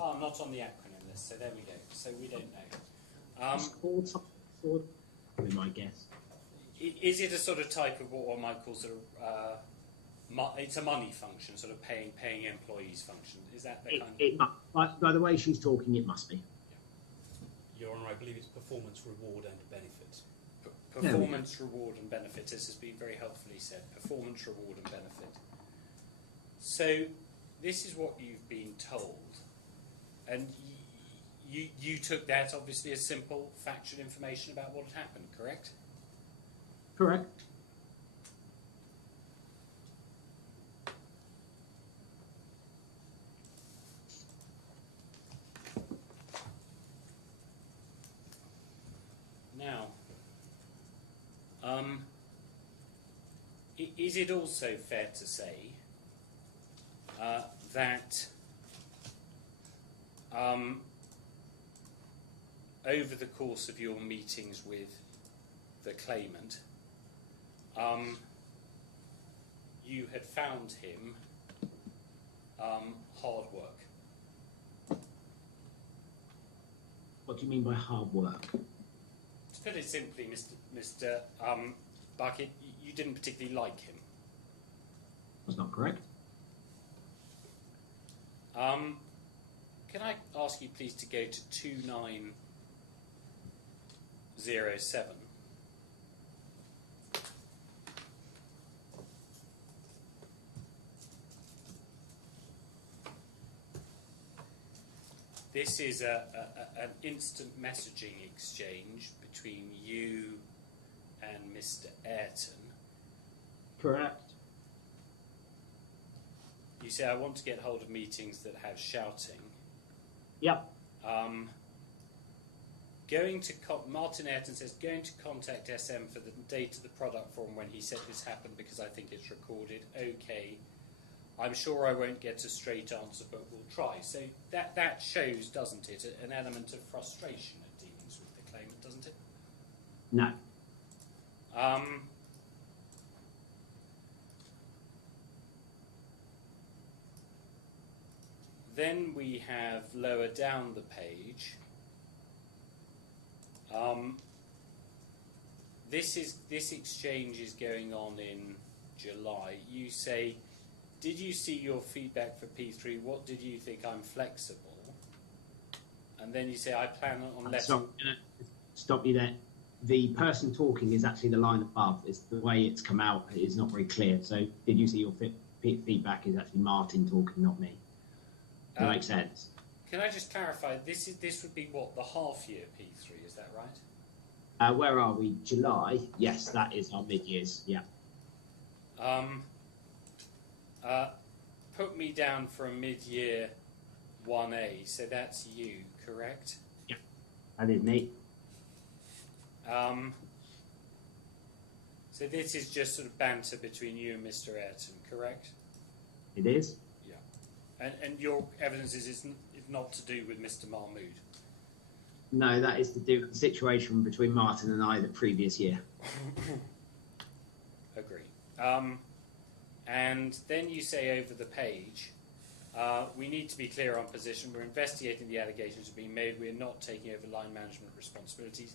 I'm not on the acronym list, so there we go. So we don't know. It's called something, would be my guess. Is it a sort of type of what one might call sort of it's a money function, sort of paying employees function? Is that the kind of... By the way she's talking, it must be. Your Honour, I believe it's performance, reward and benefit. Performance, reward and benefit. This has been very helpfully said. Performance, reward and benefit. So this is what you've been told. And you took that, obviously, as simple, factual information about what had happened, correct? Correct. Now, is it also fair to say that over the course of your meetings with the claimant, you had found him hard work. What do you mean by hard work? To put it simply, Mr. Bucket, you didn't particularly like him. That's not correct. Can I ask you please to go to 2907? This is an instant messaging exchange between you and Mr. Ayrton. Correct. You say, I want to get hold of meetings that have shouting. Yep. Martin Ayrton says, going to contact SM for the date of the product form when he said this happened because I think it's recorded. Okay. I'm sure I won't get a straight answer, but we'll try. So that shows, doesn't it, an element of frustration at dealings with the claimant, doesn't it? No. Then we have lower down the page. This exchange is going on in July. You say, did you see your feedback for P3? What did you think? I'm flexible. And then you say, I plan on letting... Stop you there. The person talking is actually the line above. It's the way it's come out is not very clear. So did you see your feedback is actually Martin talking, not me. That makes sense. Can I just clarify? This would be what, the half-year P3, is that right? Where are we? July? Yes, that is our mid-years, yeah. Put me down for a mid-year 1A, so that's you, correct? Yeah, that is me. So this is just sort of banter between you and Mr. Ayrton, correct? It is. Yeah. And your evidence is it's not to do with Mr. Mahmood? No, that is to do with the situation between Martin and I the previous year. Agree. And then you say over the page, we need to be clear on position. We're investigating the allegations being made. We're not taking over line management responsibilities.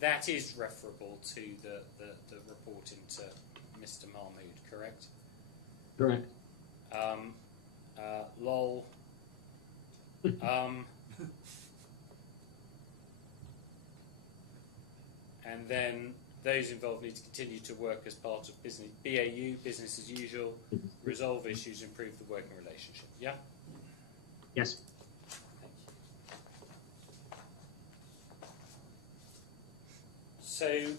That is referable to the report into Mr. Mahmood, correct? Correct. Lol. And then those involved need to continue to work as part of business, BAU, business as usual, resolve issues, improve the working relationship. Yeah? Yes. So,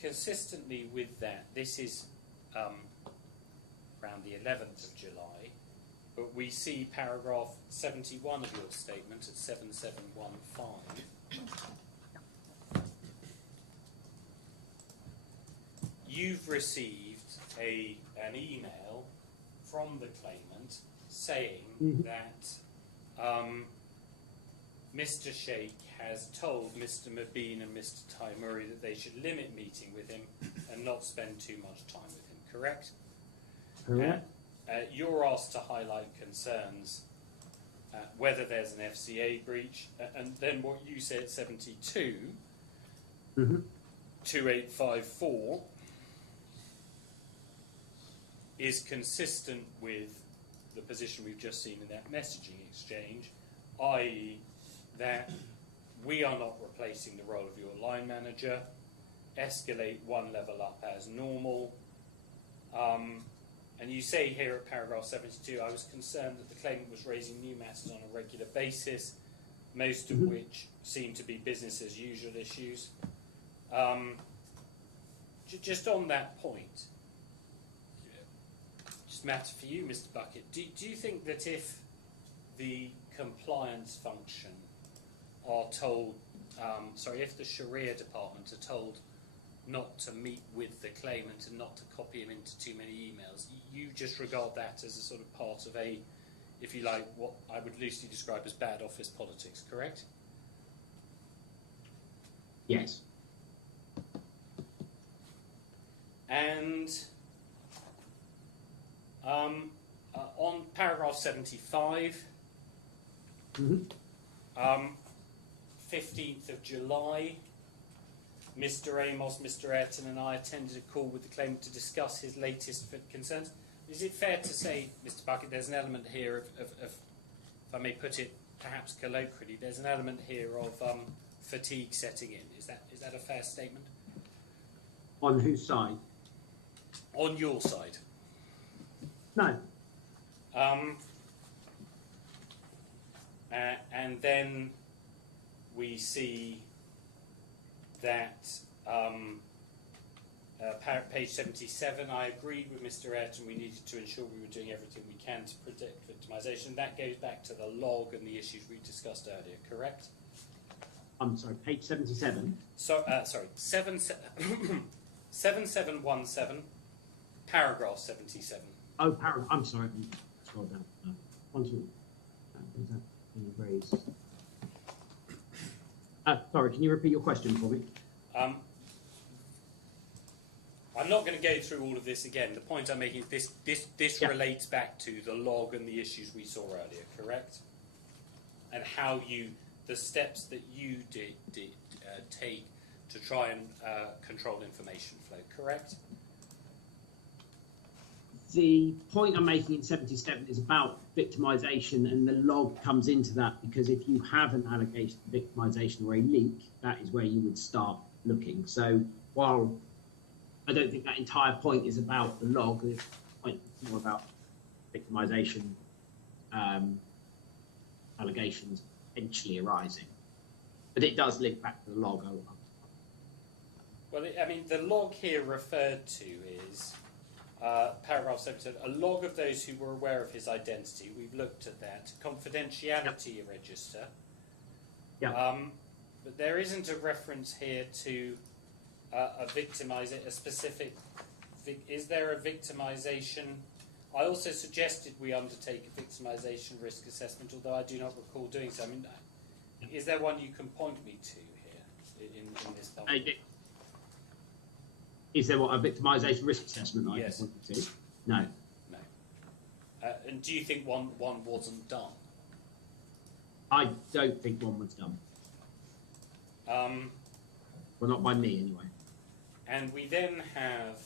consistently with that, this is around the 11th of July, but we see paragraph 71 of your statement at 7715. You've received an email from the claimant saying that Mr. Sheikh has told Mr. Mabeen and Mr. Taimuri that they should limit meeting with him and not spend too much time with him, correct? Correct. You're asked to highlight concerns, whether there's an FCA breach, and then what you say at 72, 2854, is consistent with the position we've just seen in that messaging exchange, i.e. that we are not replacing the role of your line manager, escalate one level up as normal. And you say here at paragraph 72, I was concerned that the claimant was raising new matters on a regular basis, most of which seem to be business as usual issues. Just on that point, just matter for you, Mr. Bucket, do you think that if the compliance function are told, if the Sharia department are told not to meet with the claimant and not to copy him into too many emails, you just regard that as a sort of part of a, if you like, what I would loosely describe as bad office politics, correct? Yes. And on paragraph 75, 15th of July, Mr. Amos, Mr. Ayrton and I attended a call with the claimant to discuss his latest concerns. Is it fair to say, Mr. Bucket, there's an element here of if I may put it perhaps colloquially, there's an element here of fatigue setting in. Is that a fair statement? On whose side? On your side. No. And then we see that page 77, I agreed with Mr. Ayrton we needed to ensure we were doing everything we can to predict victimisation. That goes back to the log and the issues we discussed earlier, correct? I'm sorry, page 77. So, sorry, 7717, paragraph 77. Oh, paragraph. I'm sorry. Scroll down. One, two. Is that raised? Sorry, can you repeat your question for me? I'm not going to go through all of this again. The point I'm making is this relates back to the log and the issues we saw earlier, correct? And how the steps that you did take to try and control information flow, correct? The point I'm making in 77 is about victimisation, and the log comes into that because if you have an allegation of victimisation or a leak, that is where you would start looking. So while I don't think that entire point is about the log, the point is more about victimisation allegations potentially arising. But it does link back to the log. Well, I mean, the log here referred to is paragraph 77, a log of those who were aware of his identity. We've looked at that. Confidentiality register. Yeah. But there isn't a reference here to a specific. Is there a victimisation? I also suggested we undertake a victimisation risk assessment, although I do not recall doing so. I mean, is there one you can point me to here in this document? Is there a victimisation risk assessment I Yes. can point you to? No. No. And do you think one wasn't done? I don't think one was done. Well, not by me anyway. And we then have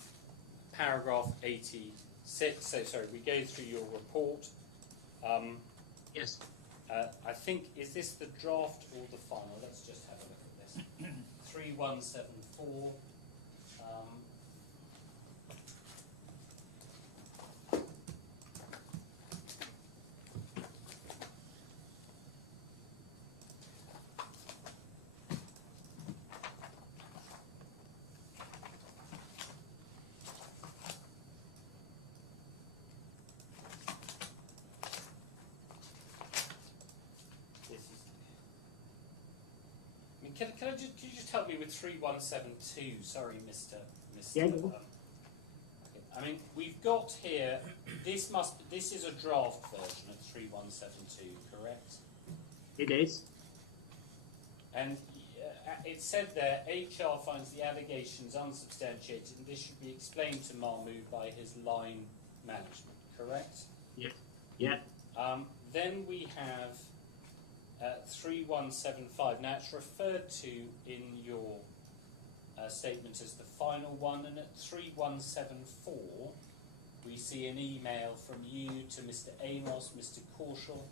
paragraph 86. So, sorry, we go through your report. Yes. I think, is this the draft or the final? Let's just have a look at this. 3174. Can you just help me with 3172? Sorry, Mr. Yeah. I mean, we've got here. This is a draft version of 3172, correct? It is. And it said there, HR finds the allegations unsubstantiated, and this should be explained to Mahmood by his line management, correct? Yeah. Yeah. Then we have 3175. Now it's referred to in your statement as the final one, and at 3174 we see an email from you to Mr. Amos, Mr. Corshall,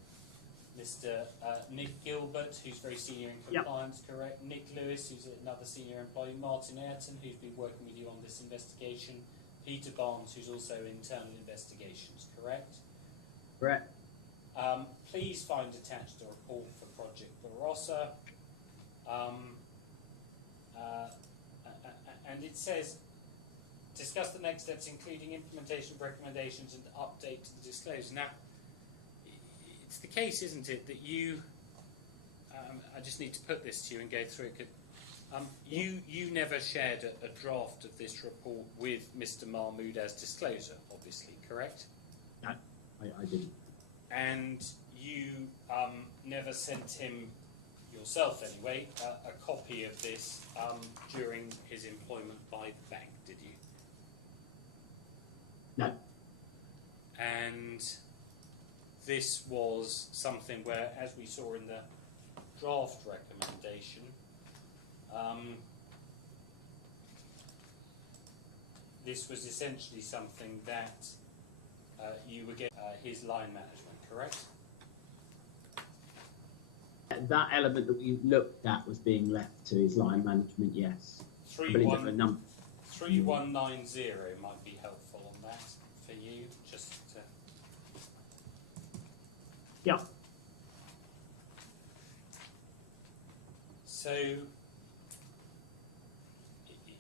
Mr. Nick Gilbert, who's very senior in compliance, correct? Nick Lewis, who's another senior employee, Martin Ayrton, who's been working with you on this investigation, Peter Barnes, who's also internal investigations, correct? Correct. Please find attached a report for Project Barossa. And it says, discuss the next steps, including implementation of recommendations and update to the disclosure. Now, it's the case, isn't it, that you, I just need to put this to you and go through it. You never shared a draft of this report with Mr. Mahmood as disclosure, obviously, correct? No, I didn't. And you never sent him, yourself anyway, a copy of this during his employment by the bank, did you? No. And this was something where, as we saw in the draft recommendation, this was essentially something that you were getting his line management, correct? That element that we looked at was being left to his line management, yes. I believe there were a number. 3190 might be helpful on that for you, just to... Yeah. So,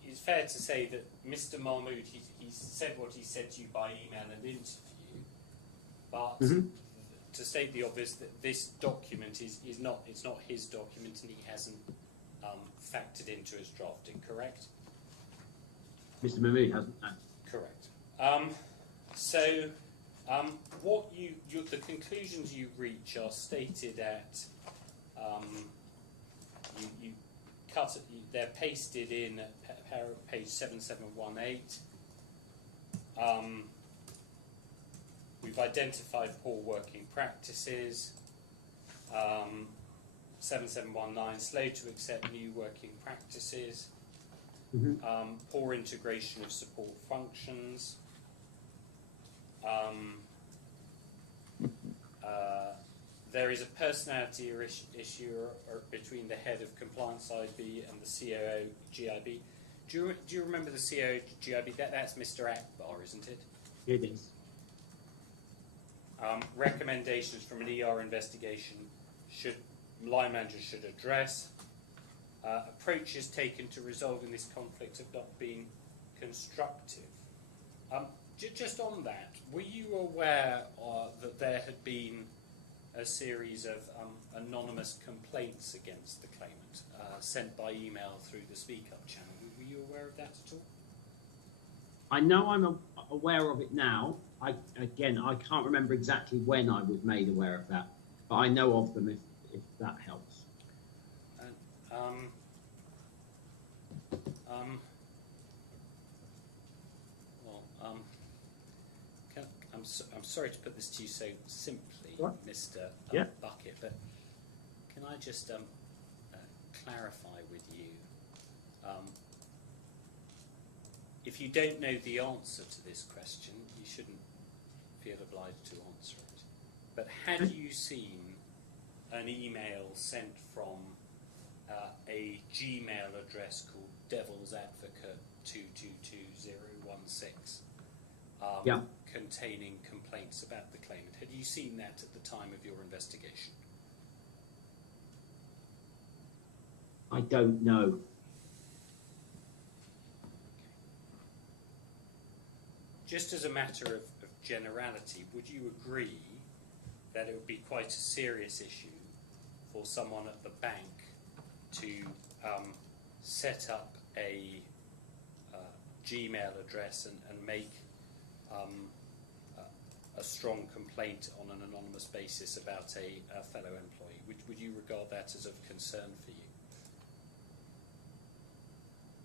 it's fair to say that Mr. Mahmood, he said what he said to you by email and interview, but to state the obvious, that this document is not his document, and he hasn't factored into his drafting, correct? Mr. Mahmood hasn't. No. Correct. What the conclusions you reach are stated at you cut it, they're pasted in at page 7718. We've identified poor working practices. 7719, slow to accept new working practices. Poor integration of support functions. There is a personality issue between the head of compliance IB and the COO GIB. Do you remember the COO GIB? That's Mr. Akbar, isn't it? It is. Recommendations from an ER investigation line managers should address. Approaches taken to resolving this conflict have not been constructive. Just on that, were you aware that there had been a series of anonymous complaints against the claimant sent by email through the Speak Up channel? Were you aware of that at all? I know I'm aware of it now. I can't remember exactly when I was made aware of that, but I know of them if that helps. I'm sorry to put this to you so simply, What? Mr. Bucket, but can I just clarify with you? If you don't know the answer to this question, you shouldn't feel obliged to answer it. But had you seen an email sent from a Gmail address called Devil's Advocate 222016 containing complaints about the claimant? Had you seen that at the time of your investigation? I don't know. Just as a matter of generality, would you agree that it would be quite a serious issue for someone at the bank to set up a Gmail address and make a strong complaint on an anonymous basis about a fellow employee? Would you regard that as of concern for you?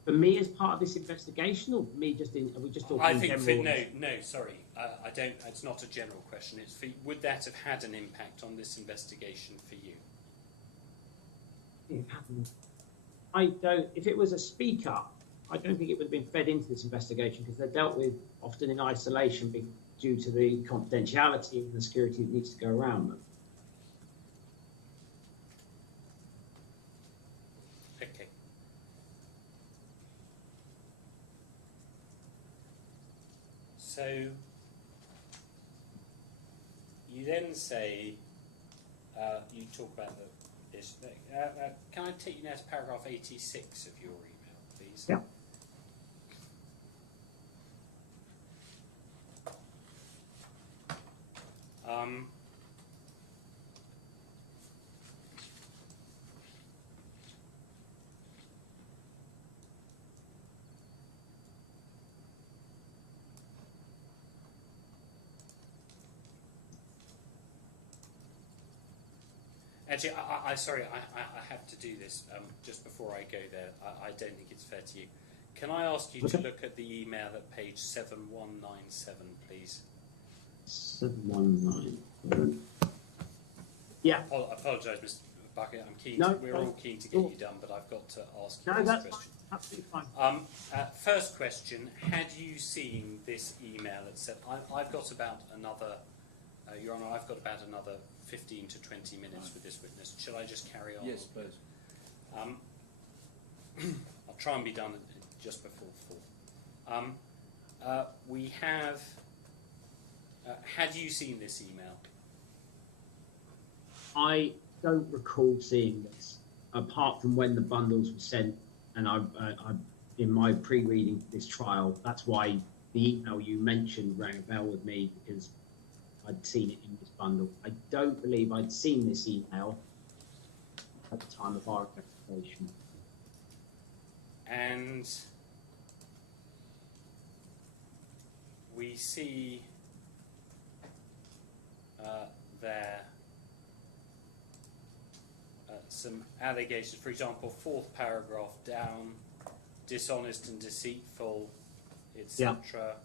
For me, as part of this investigation, or me just in? Are we just talking? I think general? no. Sorry, I don't. It's not a general question. It's for, would that have had an impact on this investigation for you? It happened. I don't. If it was a speak up, I don't think it would have been fed into this investigation because they're dealt with often in isolation due to the confidentiality and the security that needs to go around them. Okay. So you then say you talk about this. Can I take you now to paragraph 86 of your email, please? Yeah. Actually, sorry, I have to do this just before I go there. I don't think it's fair to you. Can I ask you to Okay. look at the email at page 7197, please? 719. Yeah. I apologise, Mr. Bucket. I'm keen. No, we're no, all keen to get you done, but I've got to ask you No, this that's fine. question. Absolutely fine. First question: had you seen this email? I've got about another, Your Honour. I've got about another 15 to 20 minutes with this witness. Shall I just carry on? Yes, please. I'll try and be done just before 4. We have. Had you seen this email? I don't recall seeing this, apart from when the bundles were sent, and I in my pre-reading for this trial, that's why the email you mentioned rang a bell with me, because I'd seen it in this bundle. I don't believe I'd seen this email at the time of our investigation. And we see there some allegations. For example, 4th paragraph down, dishonest and deceitful, etc.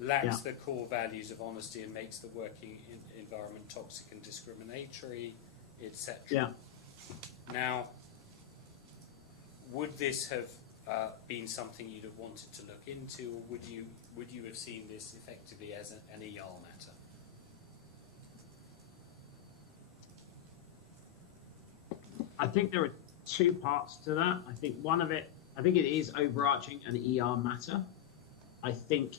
Lacks the core values of honesty and makes the working environment toxic and discriminatory, etc. Yeah. Now, would this have been something you'd have wanted to look into, or would you have seen this effectively as an ER matter? I think there are two parts to that. I think it is overarching an ER matter. I think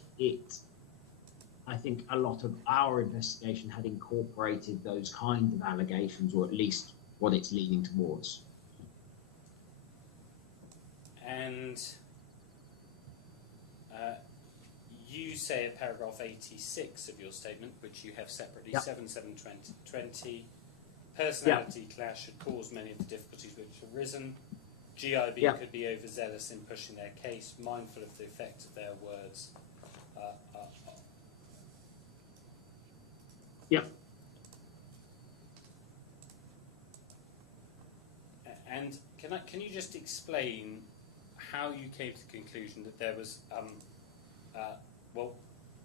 a lot of our investigation had incorporated those kind of allegations, or at least what it's leaning towards. And you say in paragraph 86 of your statement, which you have separately, 7720, personality clash should cause many of the difficulties which have arisen. GIB could be overzealous in pushing their case, mindful of the effect of their words. And can you just explain how you came to the conclusion that there was, well,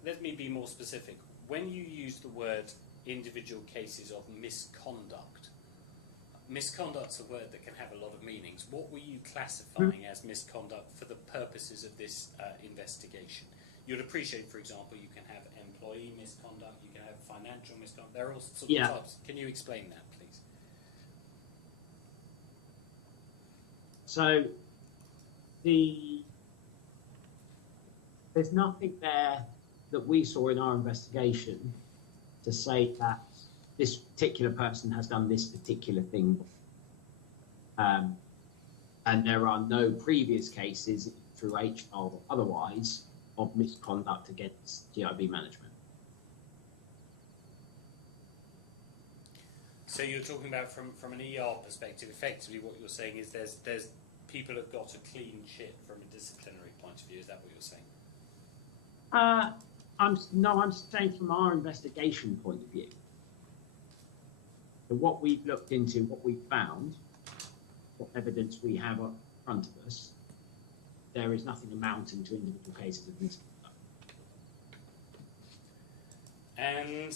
let me be more specific. When you use the word individual cases of misconduct, misconduct's a word that can have a lot of meanings. What were you classifying as misconduct for the purposes of this investigation? You'd appreciate, for example, you can have employee misconduct, you can have financial misconduct, there are all sorts of types. Can you explain that, please? So there's nothing there that we saw in our investigation to say that this particular person has done this particular thing. And there are no previous cases through HR or otherwise of misconduct against GIB management. So you're talking about from an ER perspective, effectively what you're saying is there's people have got a clean shit from a disciplinary point of view. Is that what you're saying? I'm saying from our investigation point of view. So what we've looked into, what we've found, what evidence we have up front of us, there is nothing amounting to individual cases of misconduct. And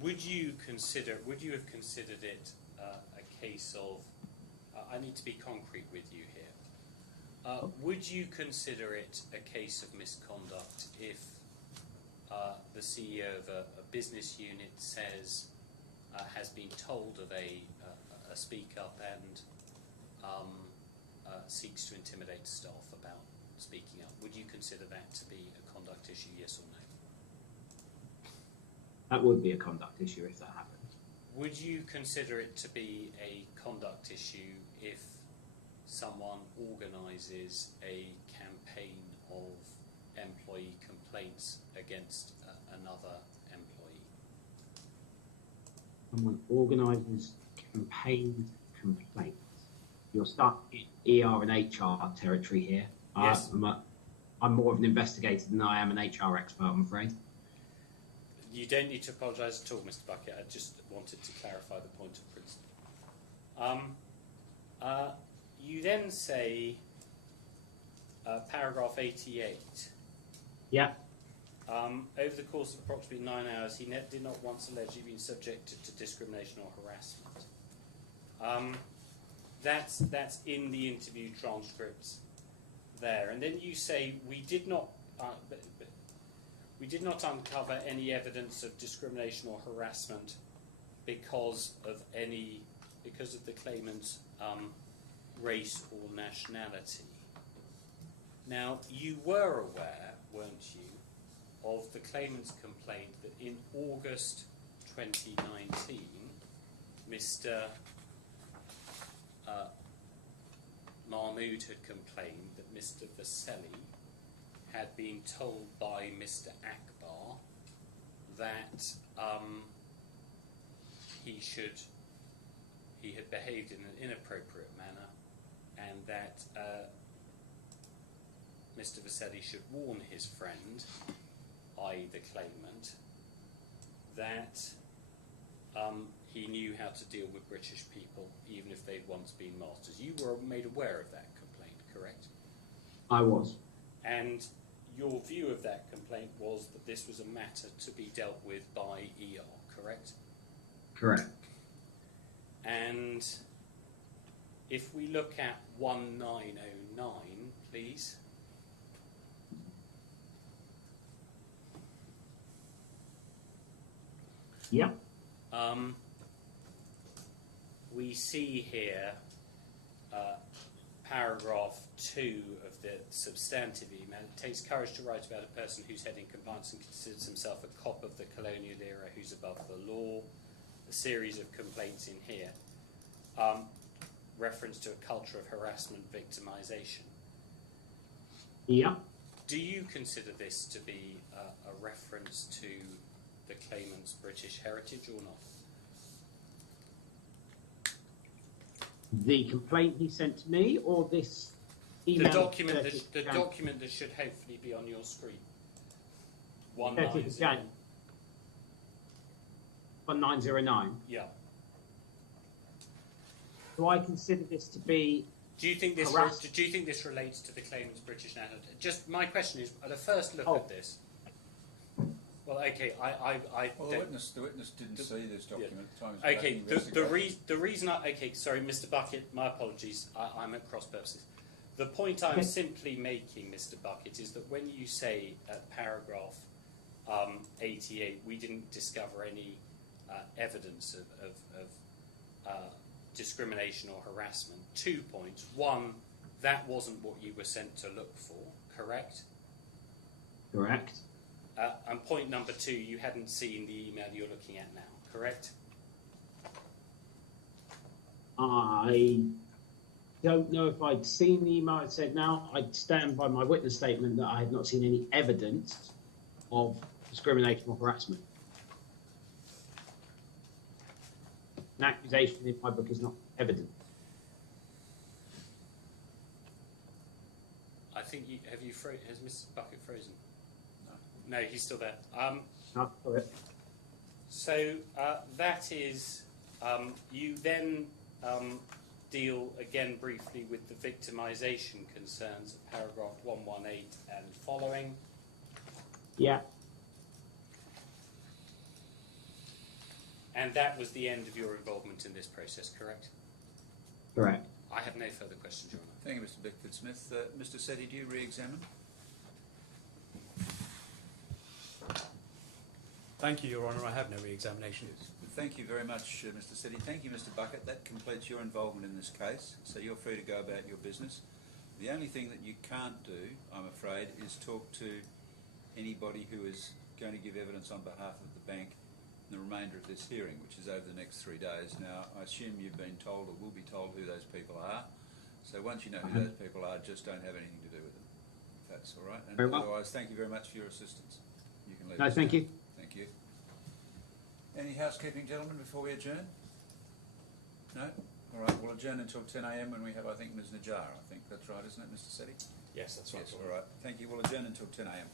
would you have considered it a case of, I need to be concrete with you here, would you consider it a case of misconduct if the CEO of a business unit says, has been told of a speak up and seeks to intimidate staff about speaking up? Would you consider that to be a conduct issue, yes or no? That would be a conduct issue if that happened. Would you consider it to be a conduct issue if someone organises a campaign of employee complaints against another employee? Someone organises campaign complaints. You're stuck in ER and HR territory here. Yes. I'm more of an investigator than I am an HR expert, I'm afraid. You don't need to apologise at all, Mr. Bucket. I just wanted to clarify the point of principle. You then say, paragraph 88. Yeah. Over the course of approximately 9 hours, he did not once allegedly been subjected to discrimination or harassment. That's in the interview transcripts there. And then you say, we did not uncover any evidence of discrimination or harassment because of the claimant's race or nationality. Now, you were aware, weren't you, of the claimant's complaint that in August 2019, Mr. Mahmood had complained that Mr. Vasselli had been told by Mr. Akbar that he had behaved in an inappropriate manner, and that Mr. Vasselli should warn his friend, i.e. the claimant, that he knew how to deal with British people, even if they'd once been masters. You were made aware of that complaint, correct? I was. And your view of that complaint was that this was a matter to be dealt with by ER, correct? Correct. And if we look at 1909, please. Yeah. We see here paragraph 2 of the substantive email. It takes courage to write about a person whose head in compliance and considers himself a cop of the colonial era who's above the law. A series of complaints in here. Reference to a culture of harassment, victimization. Yeah. Do you consider this to be a reference to the claimant's British heritage or not? The complaint he sent to me, or this email? The document that should hopefully be on your screen. 1909. Yeah. Do I consider this to be? Do you think this relates to the claimant's British nationality? Just my question is, at a first look at this. Well, okay, Well, the witness didn't see this document. Okay, the reason sorry, Mr. Bucket, my apologies, I'm at cross purposes. The point I'm simply making, Mr. Bucket, is that when you say at paragraph 88, we didn't discover any evidence of discrimination or harassment. 2 points. One, that wasn't what you were sent to look for, correct? Correct. And point number 2, you hadn't seen the email you're looking at now, correct? I don't know if I'd seen the email. I'd said now I'd stand by my witness statement that I had not seen any evidence of discrimination or harassment. An accusation in my book is not evidence. I think has Mr. Bucket frozen? No, he's still there. So that is, you then deal again briefly with the victimisation concerns of paragraph 118 and following. Yeah. And that was the end of your involvement in this process, correct? Correct. I have no further questions, Your Honour. Thank you, Mr. Bickford-Smith. Mr. Setti, do you re-examine? Thank you, Your Honour. I have no re-examination. Thank you very much, Mr. Setti. Thank you, Mr. Bucket. That completes your involvement in this case, so you're free to go about your business. The only thing that you can't do, I'm afraid, is talk to anybody who is going to give evidence on behalf of the bank in the remainder of this hearing, which is over the next 3 days. Now, I assume you've been told or will be told who those people are. So once you know who those people are, just don't have anything to do with them, if that's all right. And otherwise, thank you very much for your assistance. You can leave. No, thank you. Thank you. Any housekeeping, gentlemen, before we adjourn? No? All right, we'll adjourn. adjourn until 10 a.m. when we have, I think, Ms. Najjar. I think that's right, isn't it, Mr. Setti? Yes, that's right. Yes, all right. Thank you. We'll adjourn until 10 a.m.